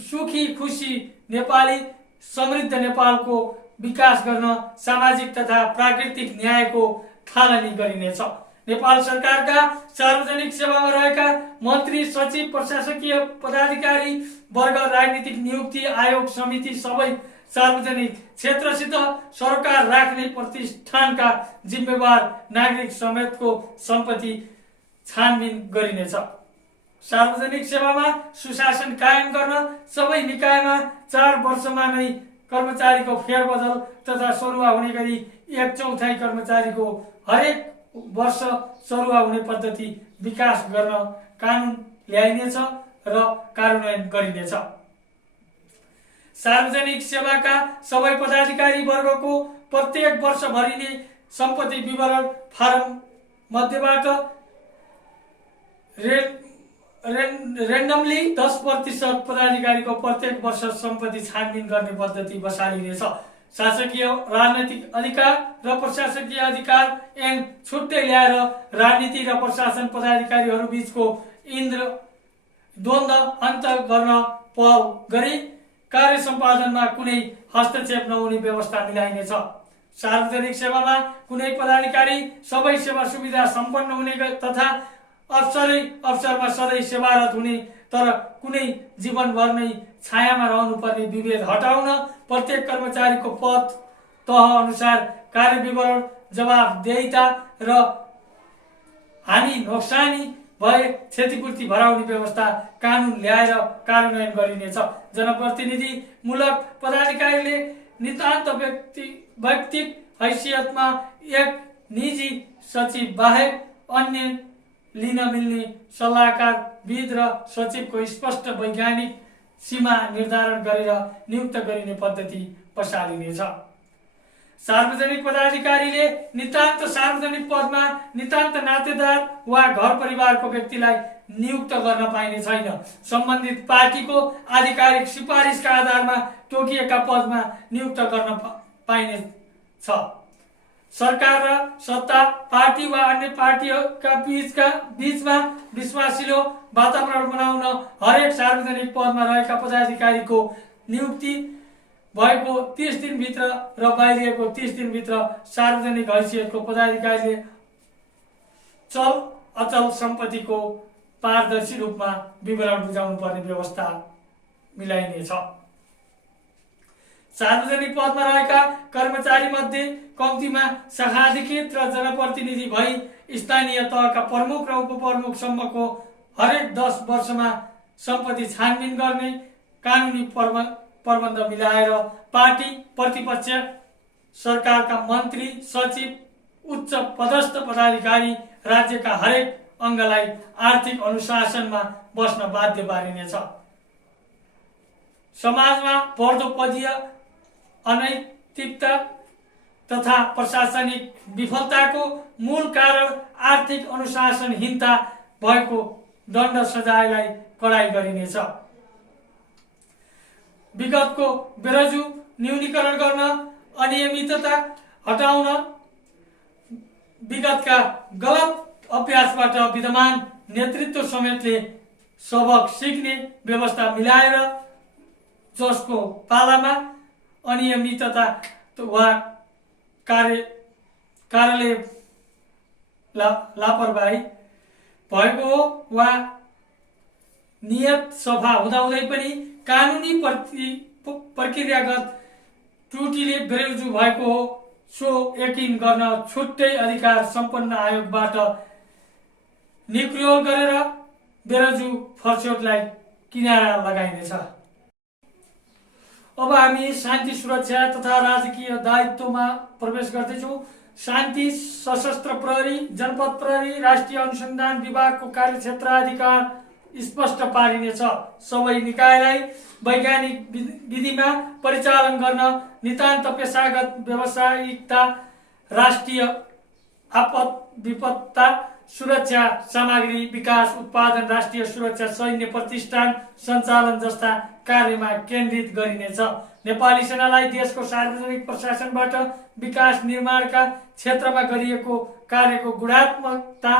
सुखी खुशी नेपाली समृद्ध नेपालको विकास गर्न सामाजिक तथा प्राकृतिक न्यायको थालनी गरिनेछ। नेपाल सरकारका सार्वजनिक सेवामा रहेका मन्त्री, सचिव, प्रशासकीय पदाधिकारी वर्ग, राजनीतिक नियुक्ति आयोग समिति सबै सार्वजनिक क्षेत्रसित सरोकार राख्ने प्रतिष्ठानका जिम्मेवार नागरिक समेतको सम्पत्ति छानबिन गरिनेछ। सार्वजनिक सेवामा सुशासन कायम गर्न सबै निकायमा 4 वर्षमा नै कर्मचारीको फेरबदल तथा सरुवा हुने गरी 1/4 कर्मचारीको हरेक वर्ष सरुवा हुने पद्धति विकास गर्न कानुन ल्याइनेछ र कार्यान्वयन गरिनेछ। सार्वजनिक सेवाका सबै पदाधिकारी वर्गको प्रत्येक वर्ष भरिने सम्पत्ति विवरण फारम मध्येबाट रेन्डमली 10% पदाधिकारीको प्रत्येक वर्ष सम्पत्ति छानबिन गर्ने पद्धति बसालिनेछ। शासकीय राजनैतिक अधिकार र प्रशासकीय अधिकार ऐन छुट्टै ल्याएर राजनीति र प्रशासन पदाधिकारीहरू बीचको द्वन्द्व अन्त गर्न पहल गरी कार्य सम्पादनमा कुनै हस्तक्षेप नहुने व्यवस्था मिलाइनेछ। सार्वजनिक सेवामा कुनै पदाधिकारी सबै सेवा सुविधा सम्पन्न हुने तथा अवसरमा सधैँ सेवारत हुने तर कुनै जीवनभर नै छायामा रहनुपर्ने विभेद हटाउन प्रत्येक कर्मचारीको पद तह अनुसार कार्य विवरण, जवाबदेहिता र हानि नोक्सानी भए क्षतिपूर्ति भराउने व्यवस्था कानुन ल्याएर कार्यान्वयन गरिनेछ। जनप्रतिनिधि मूलक पदाधिकारीले नितान्त व्यक्तिक हैसियतमा एक निजी सचिव बाहेक अन्य लिन मिल्ने सल्लाहकार, विद र सचिवको स्पष्ट वैज्ञानिक सीमा निर्धारण गरेर नियुक्त गरिने पद्धति बसालिनेछ। सार्वजनिक पदाधिकारीले नितान्त सार्वजनिक पदमा नितान्त नातेदार वा घर परिवारको व्यक्तिलाई नियुक्त गर्न पाइने छैन। सम्बन्धित पार्टीको आधिकारिक सिफारिसका आधारमा तोकिएका पदमा नियुक्त गर्न पाइने छ। सरकार र सत्ता पार्टी वा अन्य पार्टीका बीचमा विश्वासिलो वातावरण बनाउन हरेक सार्वजनिक पदमा रहेका पदाधिकारीको नियुक्ति भएको 30 दिनभित्र र बाहिरिएको 30 दिनभित्र सार्वजनिक हैसियतको पदाधिकारीले चल अचल सम्पत्तिको पारदर्शी रूपमा विवरण बुझाउनु पर्ने व्यवस्था मिलाइनेछ। सार्वजनिक पदमा रहेका कर्मचारी मध्ये कम्तीमा शाखाधिकृत र जनप्रतिनिधि भई स्थानीय तहका प्रमुख र उपप्रमुखसम्मको हरेक 10 वर्षमा सम्पत्ति छानबिन गर्ने कानुनी प्रबन्ध मिलाएर पार्टी, प्रतिपक्ष, सरकारका मन्त्री, सचिव, उच्च पदस्थ पदाधिकारी, राज्यका हरेक अङ्गलाई आर्थिक अनुशासनमा बस्न बाध्य पारिनेछ। समाजमा बढ्दो पदीय अनैतिकता तथा प्रशासनिक विफलताको मूल कारण आर्थिक अनुशासनहीनता भएको दण्ड सजायलाई कडाई गरिनेछ। विगतको बेरजु न्यूनीकरण गर्न, अनियमितता हटाउन, विगतका गलत अभ्यासबाट विद्यमान नेतृत्व समेतले सबक सिक्ने व्यवस्था मिलाएर जसको पालामा अनियमितता वा कार्यले लापरवाही भएको हो वा नियत सफा हुँदाहुँदै पनि कानुनी प्रक्रियागत त्रुटिले बेरजु भएको हो, सो यकिन गर्न छुट्टै अधिकार सम्पन्न आयोगबाट निक्रियोल गरेर बेरजु फर्स्योटलाई किनारा लगाइनेछ। अब हामी शान्ति सुरक्षा तथा राजकीय दायित्वमा प्रवेश गर्दैछौँ। शान्ति सशस्त्र प्रहरी, जनपद प्रहरी, राष्ट्रिय अनुसन्धान विभागको कार्यक्षेत्राधिकार स्पष्ट पारिनेछ। सबै निकायलाई वैज्ञानिक विधिमा परिचालन गर्न नितान्त पेशागत व्यावसायिकता, राष्ट्रिय आपद विपत्ता सुरक्षा सामग्री विकास उत्पादन, राष्ट्रिय सुरक्षा सैन्य प्रतिष्ठान सञ्चालन जस्ता कार्यमा केन्द्रित गरिनेछ। नेपाली सेनालाई देशको सार्वजनिक प्रशासनबाट विकास निर्माणका क्षेत्रमा गरिएको कार्यको गुणात्मकता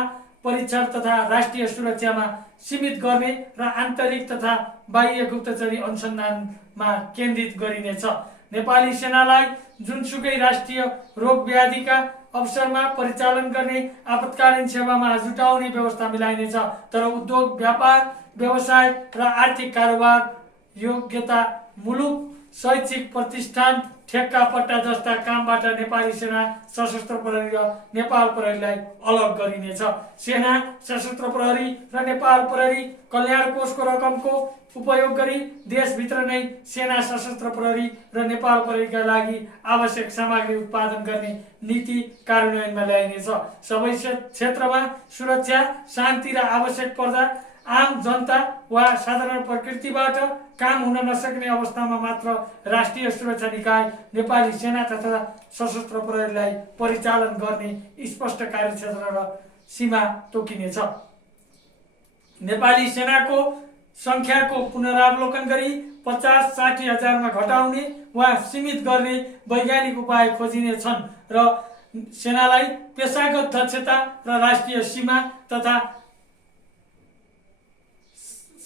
परीक्षण तथा राष्ट्रिय सुरक्षामा सीमित गर्ने र आन्तरिक तथा बाह्य गुप्तचरी अनुसन्धानमा केन्द्रित गरिनेछ। नेपाली सेनालाई जुनसुकै राष्ट्रिय रोग व्याधिका अवसरमा परिचालन गर्ने आपतकालीन सेवामा जुटाउने व्यवस्था मिलाइनेछ। तर उद्योग, व्यापार, व्यवसाय र आर्थिक कारोबार, योग्यता, मुलुक, शैक्षिक प्रतिष्ठान, ठेक्का पट्टा जस्ता कामबाट नेपाली सेना, सशस्त्र प्रहरी र नेपाल प्रहरीलाई अलग गरिनेछ। सेना, सशस्त्र प्रहरी र नेपाल प्रहरी कल्याण कोषको रकमको उपयोग गरी देशभित्र नै सेना, सशस्त्र प्रहरी र नेपाल प्रहरीका लागि आवश्यक सामग्री उत्पादन गर्ने नीति कार्यान्वयनमा ल्याइनेछ। सबै क्षेत्रमा सुरक्षा, शान्ति र आवश्यक पर्दा आम जनता वा साधारण प्रकृतिबाट काम हुन नसक्ने अवस्थामा मात्र राष्ट्रिय सुरक्षा निकाय, नेपाली सेना तथा सशस्त्र प्रहरीलाई परिचालन गर्ने स्पष्ट कार्यक्षेत्र र सीमा तोकिनेछ। नेपाली सेनाको संख्याको पुनरावलोकन गरी 50-60 हजारमा घटाउने वा सीमित गर्ने वैज्ञानिक उपाय खोजिने छन् र सेनालाई पेशागत दक्षता र राष्ट्रिय सीमा तथा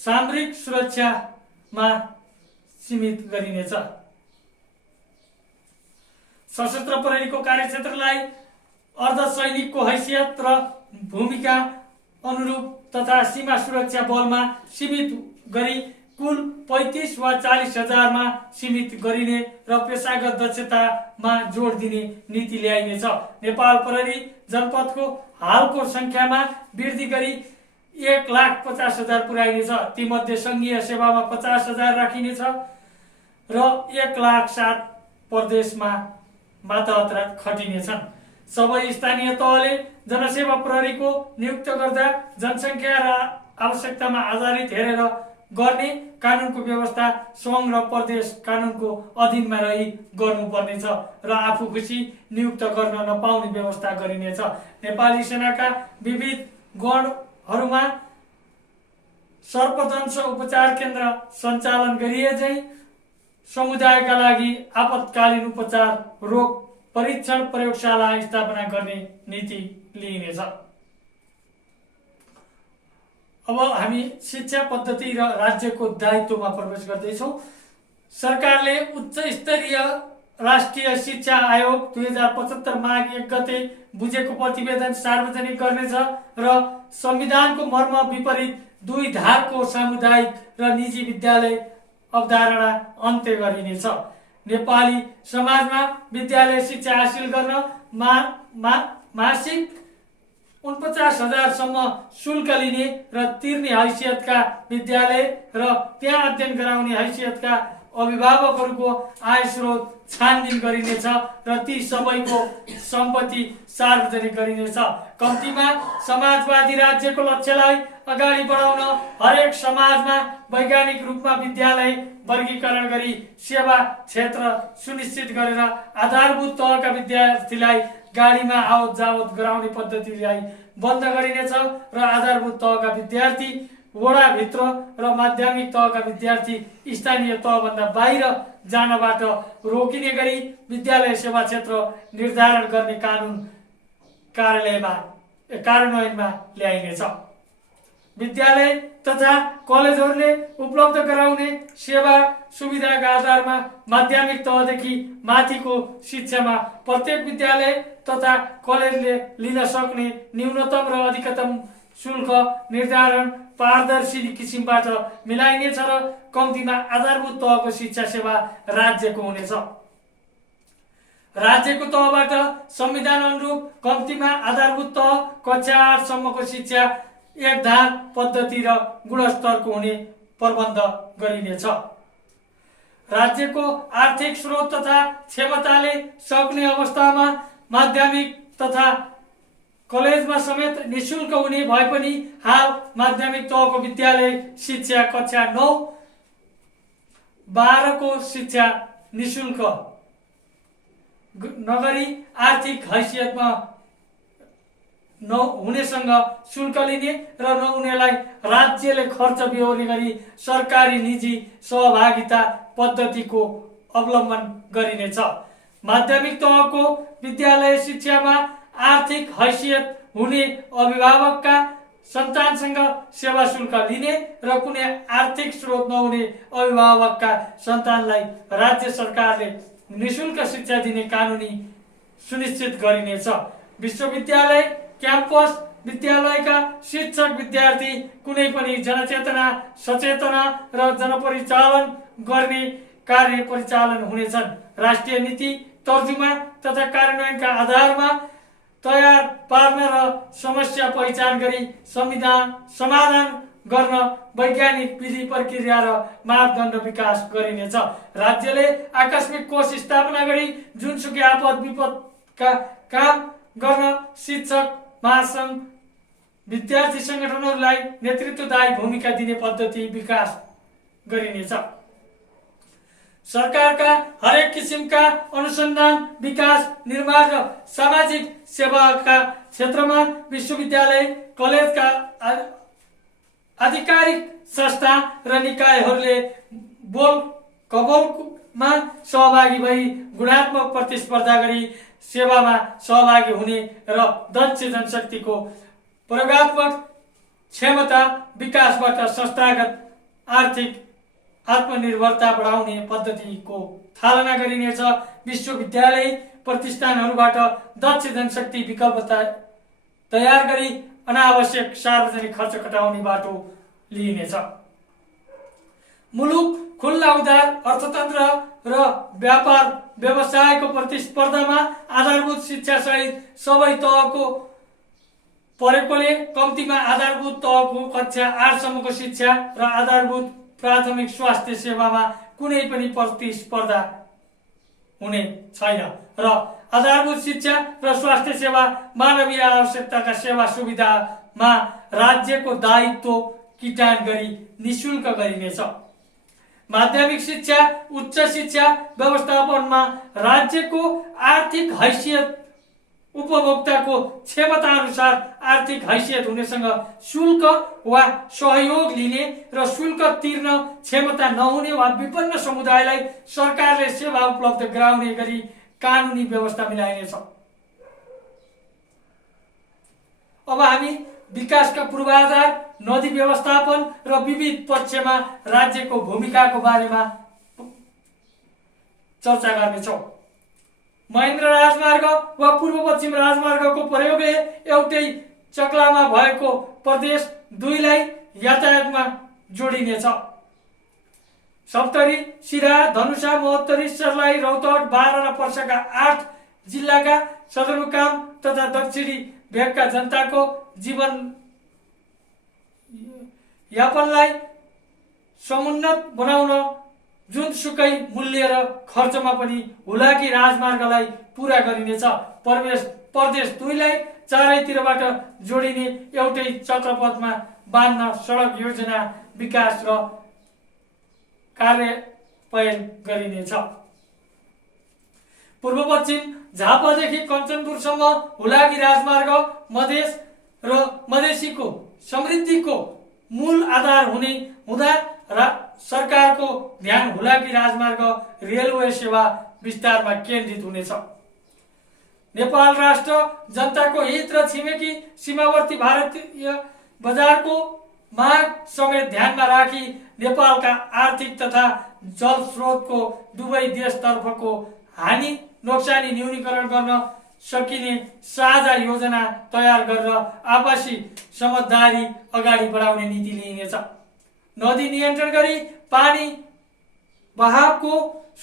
सामरिक सुरक्षामा सीमित गरिनेछ। सशस्त्र प्रहरीको कार्यक्षेत्रलाई अर्धसैनिकको हैसियत र भूमिका अनुरूप तथा सीमा सुरक्षा बलमा सीमित गरी कुल 35 वा 40 हजारमा सीमित गरिने र पेशागत दक्षतामा जोड दिने नीति ल्याइनेछ। नेपाल प्रहरी जनपदको हालको संख्यामा वृद्धि गरी 1,50,000 पुर्याइनेछ। तीमध्ये संघीय सेवामा 50,000 राखिनेछ र 1,07,000 प्रदेशमा मातहत खटिनेछन्। सबै स्थानीय तहले जनसेवा प्रहरीको नियुक्त गर्दा जनसङ्ख्या र आवश्यकतामा आधारित हेरेर गर्ने कानुनको व्यवस्था सङ्घ र प्रदेश कानुनको अधीनमा रही गर्नुपर्नेछ र आफू खुसी नियुक्त गर्न नपाउने व्यवस्था गरिनेछ। नेपाली सेनाका विविध गणहरूमा सर्पदंश उपचार केन्द्र सञ्चालन गरिएझै समुदायका लागि आपतकालीन उपचार, रोग परीक्षण प्रयोगशाला स्थापना गर्ने नीति लिइनेछ। अब हामी शिक्षा पद्धति र राज्यको दायित्वमा प्रवेश गर्दैछौँ। सरकारले उच्च स्तरीय राष्ट्रिय शिक्षा आयोग 2075 माघ 1 गते बुझेको प्रतिवेदन सार्वजनिक गर्नेछ र संविधानको मर्म विपरीत दुई धारको सामुदायिक र निजी विद्यालय अवधारणा अन्त्य गरिनेछ। नेपाली समाजमा विद्यालय शिक्षा हासिल गर्न मासिक 49,000सम्म शुल्क लिने र तिर्ने हैसियतका विद्यालय र त्यहाँ अध्ययन गराउने हैसियतका अभिभावकहरूको आय स्रोत छानबिन गरिनेछ र ती सबैको सम्पत्ति सार्वजनिक गरिनेछ। कम्तीमा समाजवादी राज्यको लक्ष्यलाई अगाडि बढाउन हरेक समाजमा वैज्ञानिक रूपमा विद्यालय वर्गीकरण गरी सेवा क्षेत्र सुनिश्चित गरेर आधारभूत तहका विद्यार्थीलाई गाडीमा आवत जावत गराउने पद्धतिलाई बन्द गरिनेछ र आधारभूत तहका विद्यार्थी वडाभित्र र माध्यमिक तहका विद्यार्थी स्थानीय तहभन्दा बाहिर जानबाट रोकिने गरी विद्यालय सेवा क्षेत्र निर्धारण गर्ने कानुन कार्यान्वयनमा ल्याइनेछ। विद्यालय तथा कलेजहरूले उपलब्ध गराउने सेवा सुविधाका आधारमा माध्यमिक तहदेखि माथिको शिक्षामा प्रत्येक विद्यालय तथा कलेजले लिन सक्ने न्यूनतम र अधिकतम शुल्क निर्धारण पारदर्शी किसिमबाट मिलाइनेछ र कम्तीमा आधारभूत तहको शिक्षा सेवा राज्यको हुनेछ। राज्यको तहबाट संविधान अनुरूप कम्तीमा आधारभूत तह कक्षा 8 सम्मको शिक्षा एक धार पद्धति र गुणस्तरको हुने प्रबन्ध गरिनेछ। राज्यको आर्थिक स्रोत तथा क्षमताले सक्ने अवस्थामा माध्यमिक तथा कलेजमा समेत निशुल्क हुने भए पनि हाल माध्यमिक तहको विद्यालय शिक्षा कक्षा 9-12 को शिक्षा निशुल्क नगरी आर्थिक हैसियतमा नहुनेसँग शुल्क लिने र नहुनेलाई राज्यले खर्च बेहोर्ने गरी सरकारी निजी सहभागिता पद्धतिको अवलम्बन गरिनेछ। माध्यमिक तहको विद्यालय शिक्षामा आर्थिक हैसियत हुने अभिभावकका सन्तानसँग सेवा शुल्क लिने र कुनै आर्थिक स्रोत नहुने अभिभावकका सन्तानलाई राज्य सरकारले निशुल्क शिक्षा दिने कानुनी सुनिश्चित गरिनेछ। विश्वविद्यालय क्याम्पस विद्यालयका शिक्षक विद्यार्थी कुनै पनि जनचेतना सचेतना र जनपरिचालन गर्ने कार्य परिचालन हुनेछन्। राष्ट्रिय नीति तर्जुमा तथा कार्यान्वयनका आधारमा तयार पार्न र समस्या पहिचान गरी समाधान गर्न वैज्ञानिक विधि प्रक्रिया र मापदण्ड विकास गरिनेछ। राज्यले आकस्मिक कोष स्थापना गरी जुनसुकै आपद विपदका काम गर्न शिक्षक महासंघ विद्यार्थी संगठनहरूलाई नेतृत्वदायी भूमिका दिने पद्धति विकास गरिनेछ। सरकारका हरेक किसिमका अनुसन्धान विकास निर्माण र सामाजिक सेवाका क्षेत्रमा विश्वविद्यालय कलेजका आधिकारिक संस्था र निकायहरूले कबोलमा सहभागी भई गुणात्मक प्रतिस्पर्धा गरी सेवामा सहभागी हुने र दक्ष जनशक्तिको प्रयोगात्मक क्षमता विकासबाट संस्थागत आर्थिक आत्मनिर्भरता बढाउने पद्धतिको थालना गरिनेछ। विश्वविद्यालय प्रतिष्ठानहरूबाट दक्ष जनशक्ति विकल्प तयार गरी अनावश्यक सार्वजनिक खर्च घटाउने बाटो लिइनेछ। मुलुक खुल्ला उदार अर्थतन्त्र र व्यापार व्यवसायको प्रतिस्पर्धामा आधारभूत शिक्षा सहित सबै तहको परेकोले कम्तीमा आधारभूत तहको कक्षा 8 सम्मको शिक्षा र आधारभूत प्राथमिक स्वास्थ्य सेवामा कुनै पनि प्रतिस्पर्धा हुने छैन र आधारभूत शिक्षा र स्वास्थ्य सेवा मानवीय आवश्यकताका सेवा सुविधामा राज्यको दायित्व किटान गरी निशुल्क गरिनेछ। माध्यमिक शिक्षा उच्च शिक्षा व्यवस्थापनमा राज्यको आर्थिक हैसियत उपभोक्ताको क्षमता अनुसार आर्थिक हैसियत हुनेसँग शुल्क वा सहयोग लिने र शुल्क तिर्न क्षमता नहुने वा विपन्न समुदायलाई सरकारले सेवा उपलब्ध गराउने गरी कानुनी व्यवस्था मिलाइनेछ। अब हामी विकासका पूर्वाधार नदी व्यवस्थापन र विविध पक्षमा राज्यको भूमिकाको बारेमा चर्चा गर्नेछौँ। महेन्द्र राजमार्ग वा पूर्व पश्चिम राजमार्गको प्रयोगले एउटै चक्लामा भएको प्रदेश 2 लाई यातायातमा जोडिनेछ। सप्तरी, सिधा, धनुषा, महोत्तरी, सर्लाही, रौतहट, बारा र पर्साका 8 जिल्लाका सदरमुकाम तथा दक्षिणी भेगका जनताको जीवन यापनलाई समुन्नत बनाउन जुनसुकै मूल्य र खर्चमा पनि हुलाकी राजमार्गलाई पूरा गरिनेछ। प्रदेश 2 लाई चारैतिरबाट जोडिने एउटै चक्रपथमा बाँध्न सडक योजना विकास र कार्यान्वयन गरिनेछ। पूर्व पश्चिम झापादेखि कञ्चनपुरसम्म हुलाकी राजमार्ग मधेस र मधेसीको समृद्धिको मूल आधार हुने हुँदा सरकारको ध्यान हुलाकी राजमार्ग रेलवे सेवा विस्तारमा केन्द्रित हुनेछ। नेपाल राष्ट्र जनताको हित र छिमेकी सीमावर्ती भारतीय बजारको माग समेत ध्यानमा राखी नेपालका आर्थिक तथा जल स्रोतको दुवै देशतर्फको हानि नोक्सानी न्यूनीकरण गर्न सकिने साझा योजना तयार गरेर आपसी समझदारी अगाडि बढाउने नीति लिइनेछ। नदी नियन्त्रण गरी पानी बहावको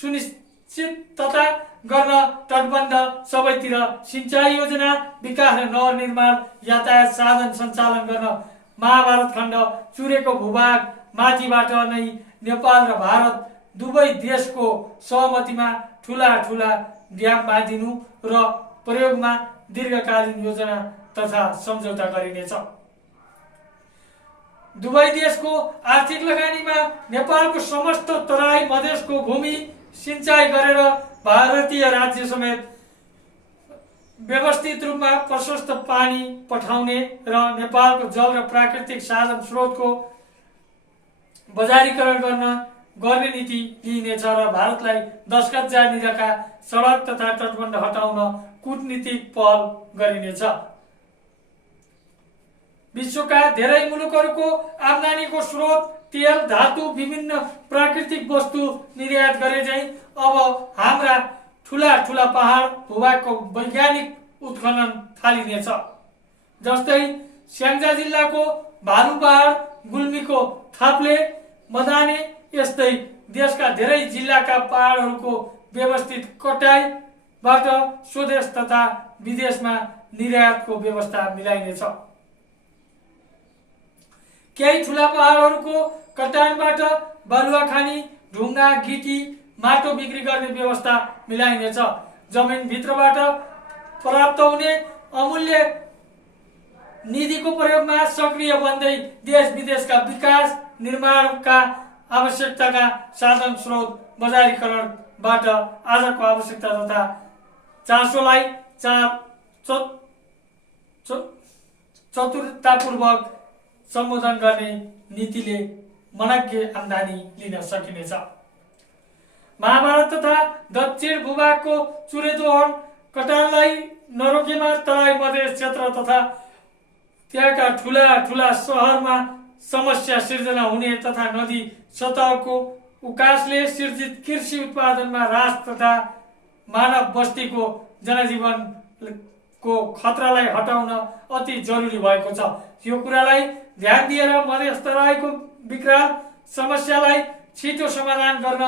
सुनिश्चितता गर्न तटबन्ध सबैतिर सिंचाई योजना विकास र नगर निर्माण यातायात साधन सञ्चालन गर्न महाभारत खण्ड चुरेको भूभाग माथिबाट नै नेपाल र भारत दुवै देशको सहमतिमा ठूला ड्याम बाँधिनु र प्रयोगमा दीर्घकालीन योजना तथा सम्झौता गरिनेछ। दुवै देशको आर्थिक लगानीमा नेपालको समस्त तराई मधेसको भूमि सिंचाई गरेर भारतीय राज्य समेत व्यवस्थित रूपमा प्रशस्त पानी पठाउने र नेपालको जल र प्राकृतिक साधन स्रोतको बजारीकरण गर्ने नीति लिइनेछ र भारतलाई दशकत जानिरका सडक तथा तटबन्ध हटाउन कूटनीतिक पहल गरिनेछ। विश्वका धेरै मुलुकहरूको आम्दानीको स्रोत तेल, धातु, विभिन्न प्राकृतिक वस्तु निर्यात गरे चाहिँ अब हाम्रा ठूला पहाड भूभागको वैज्ञानिक उत्खनन थालिनेछ। जस्तै स्याङ्जा जिल्लाको भालु पहाड, गुल्मीको थाप्ले, मदाने, यस्तै देशका धेरै जिल्लाका पहाडहरूको व्यवस्थित कटाइबाट स्वदेश तथा विदेशमा निर्यातको व्यवस्था मिलाइनेछ। केही ठूला पहाडहरूको कटानबाट बालुवा खानी, ढुङ्गा, गिटी, माटो बिक्री गर्ने व्यवस्था मिलाइनेछ। जमिन भित्रबाट प्राप्त हुने अमूल्य निधिको प्रयोगमा सक्रिय बन्दै देश विदेशका विकास निर्माणका आवश्यकताका साधन स्रोत बजारीकरणबाट आजको आवश्यकता तथा चासोलाई चतुरतापूर्वक सम्बोधन गर्ने नीतिले मनज्ञ आम्दानी लिन सकिनेछ। महाभारत तथा दक्षिण भूभागको चुरेदोहन कटानलाई नरोकेमा तराई मधेस क्षेत्र तथा त्यहाँका ठूला सहरमा समस्या सिर्जना हुने तथा नदी सतहको उकासले सिर्जित कृषि उत्पादनमा ह्रास तथा मानव बस्तीको जनजीवनको खतरालाई हटाउन अति जरुरी भएको छ। यो कुरालाई ध्यान दिएर मधेस तराईको विकराल समस्यालाई छिटो समाधान गर्न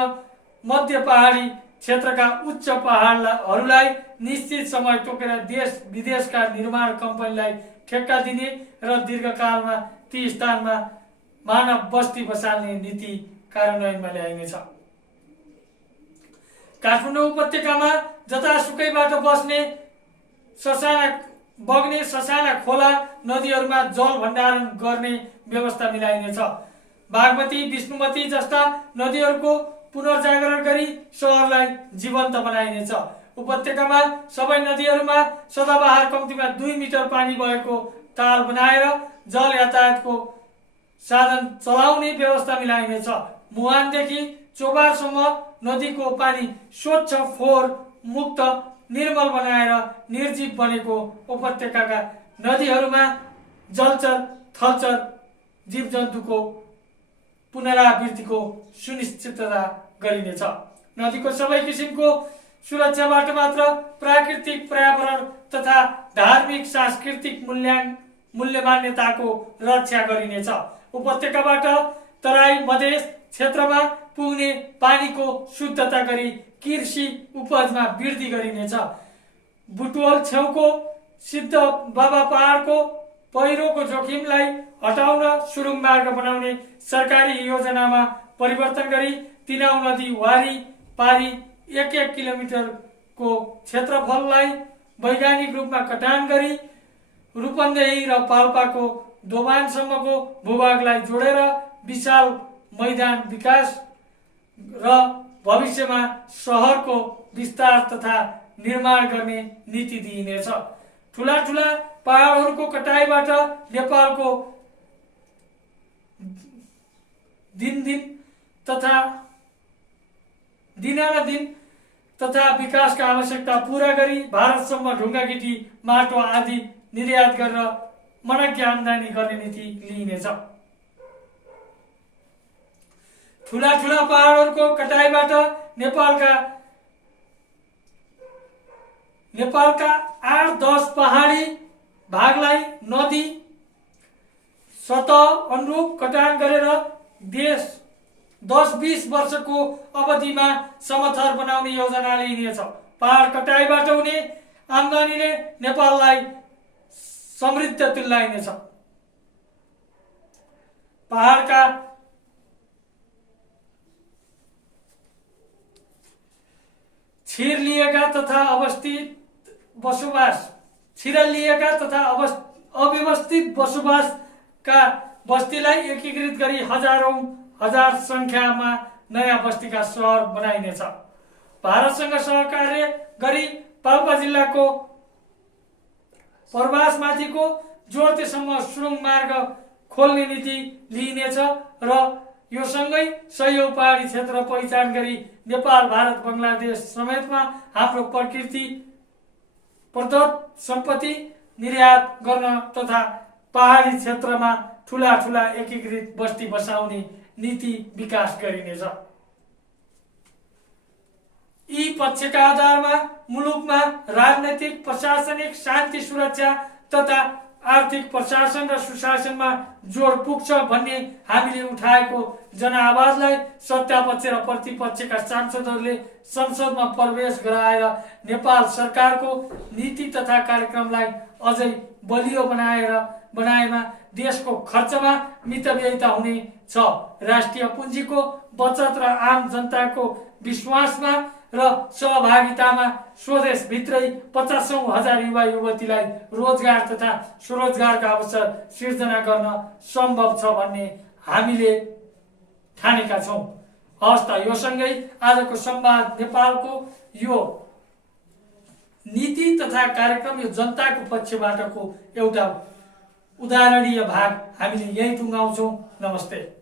मध्य पहाडी क्षेत्रका उच्च पहाडहरूलाई निश्चित समय तोकेर देश विदेशका निर्माण कम्पनीलाई ठेक्का दिने र दीर्घकालमा ती स्थानमा मानव बस्ती बसाल्ने नीति कार्यान्वयनमा ल्याइनेछ। काठमाडौँ उपत्यकामा जतासुकैबाट बग्ने ससाना खोला नदीहरूमा जल भण्डारण गर्ने व्यवस्था मिलाइनेछ। बागमती, विष्णुमती जस्ता नदीहरूको पुनर्जागरण गरी सहरलाई जीवन्त बनाइनेछ। उपत्यकामा सबै नदीहरूमा सदाबहार कम्तीमा 2 मिटर पानी भएको ताल बनाएर जल यातायातको साधन चलाउने व्यवस्था मिलाइनेछ। मुहानदेखि चोबारसम्म नदीको पानी स्वच्छ, फोहोर मुक्त, निर्मल बनाएर निर्जीव बनेको उपत्यकाका नदीहरूमा जलचर थलचर जीवजन्तुको पुनरावृत्तिको सुनिश्चितता गरिनेछ। नदीको सबै किसिमको सुरक्षाबाट मात्र प्राकृतिक पर्यावरण तथा धार्मिक सांस्कृतिक मूल्य मान्यताको रक्षा गरिनेछ। उपत्यकाबाट तराई मधेस क्षेत्रमा पुग्ने पानीको शुद्धता गरी कृषि उपजमा वृद्धि गरिनेछ। बुटवल छेउको सिद्ध बाबा पहाडको पहिरोको जोखिमलाई हटाउन सुरुङ मार्ग बनाउने सरकारी योजनामा परिवर्तन गरी तिनाउ नदी वारी पारी 1-1 किलोमिटरको क्षेत्रफललाई वैज्ञानिक रूपमा कटान गरी रूपन्देही र पाल्पाको दोभानसम्मको भूभागलाई जोडेर विशाल मैदान विकास र भविष्यमा सहरको विस्तार तथा निर्माण गर्ने नीति दिइनेछ। ठुला पहाडहरूको कटाइबाट नेपालको दिनानुदिन तथा विकासका आवश्यकता पूरा गरी भारतसम्म ढुङ्गागिटी माटो आदि निर्यात गरेर मनज्ञ आम्दानी गर्ने नीति लिइनेछ। ठुला पहाडहरूको कटाइबाट नेपालका 8-10 पहाडी भागलाई नदी सतह अनुरूप कटान गरेर देश 10-20 वर्षको अवधिमा समथर बनाउने योजना लिइनेछ। पहाड कटाइबाट हुने आम्दानीले नेपाललाई समृद्ध तुल्याइनेछ। पहाडका छिरलिएका तथा अव्यवस्थित बसोबासका बस्तीलाई एकीकृत गरी हजार संख्यामा नयाँ बस्तीका सहर बनाइनेछ। भारतसँग सहकार्य गरी पाल्पा जिल्लाको प्रवासमाथिको जोड्तेसम्म सुरुङ मार्ग खोल्ने नीति लिइनेछ र यो सँगै सहयोग पहाडी क्षेत्र पहिचान गरी नेपाल भारत बङ्गलादेश समेतमा हाम्रो प्रकृति प्रदत्त सम्पत्ति निर्यात गर्न तथा पहाडी क्षेत्रमा ठुला एकीकृत बस्ती बसाउने नीति विकास गरिनेछ। यी पक्षका आधारमा मुलुकमा राजनैतिक प्रशासनिक शान्ति सुरक्षा तथा आर्थिक प्रशासन र सुशासनमा जोड पुग्छ भन्ने हामीले उठाएको जनआवाजलाई सत्तापक्ष र प्रतिपक्षका सांसदहरूले संसदमा प्रवेश गराएर नेपाल सरकारको नीति तथा कार्यक्रमलाई अझै बलियो बनाएमा देशको खर्चमा मितव्ययिता हुने छ। राष्ट्रिय पुँजीको बचत र आम जनताको विश्वासमा र सहभागितामा स्वदेशभित्रै 50,000 युवा युवतीलाई रोजगार तथा स्वरोजगारका अवसर सिर्जना गर्न सम्भव छ भन्ने हामीले ठानेका छौँ। हवस् त, यो सँगै आजको संवाद नेपालको यो नीति तथा कार्यक्रम यो जनताको पक्षबाटको एउटा उदाहरणीय भाग हामीले यही टुङ्गाउँछौँ। नमस्ते।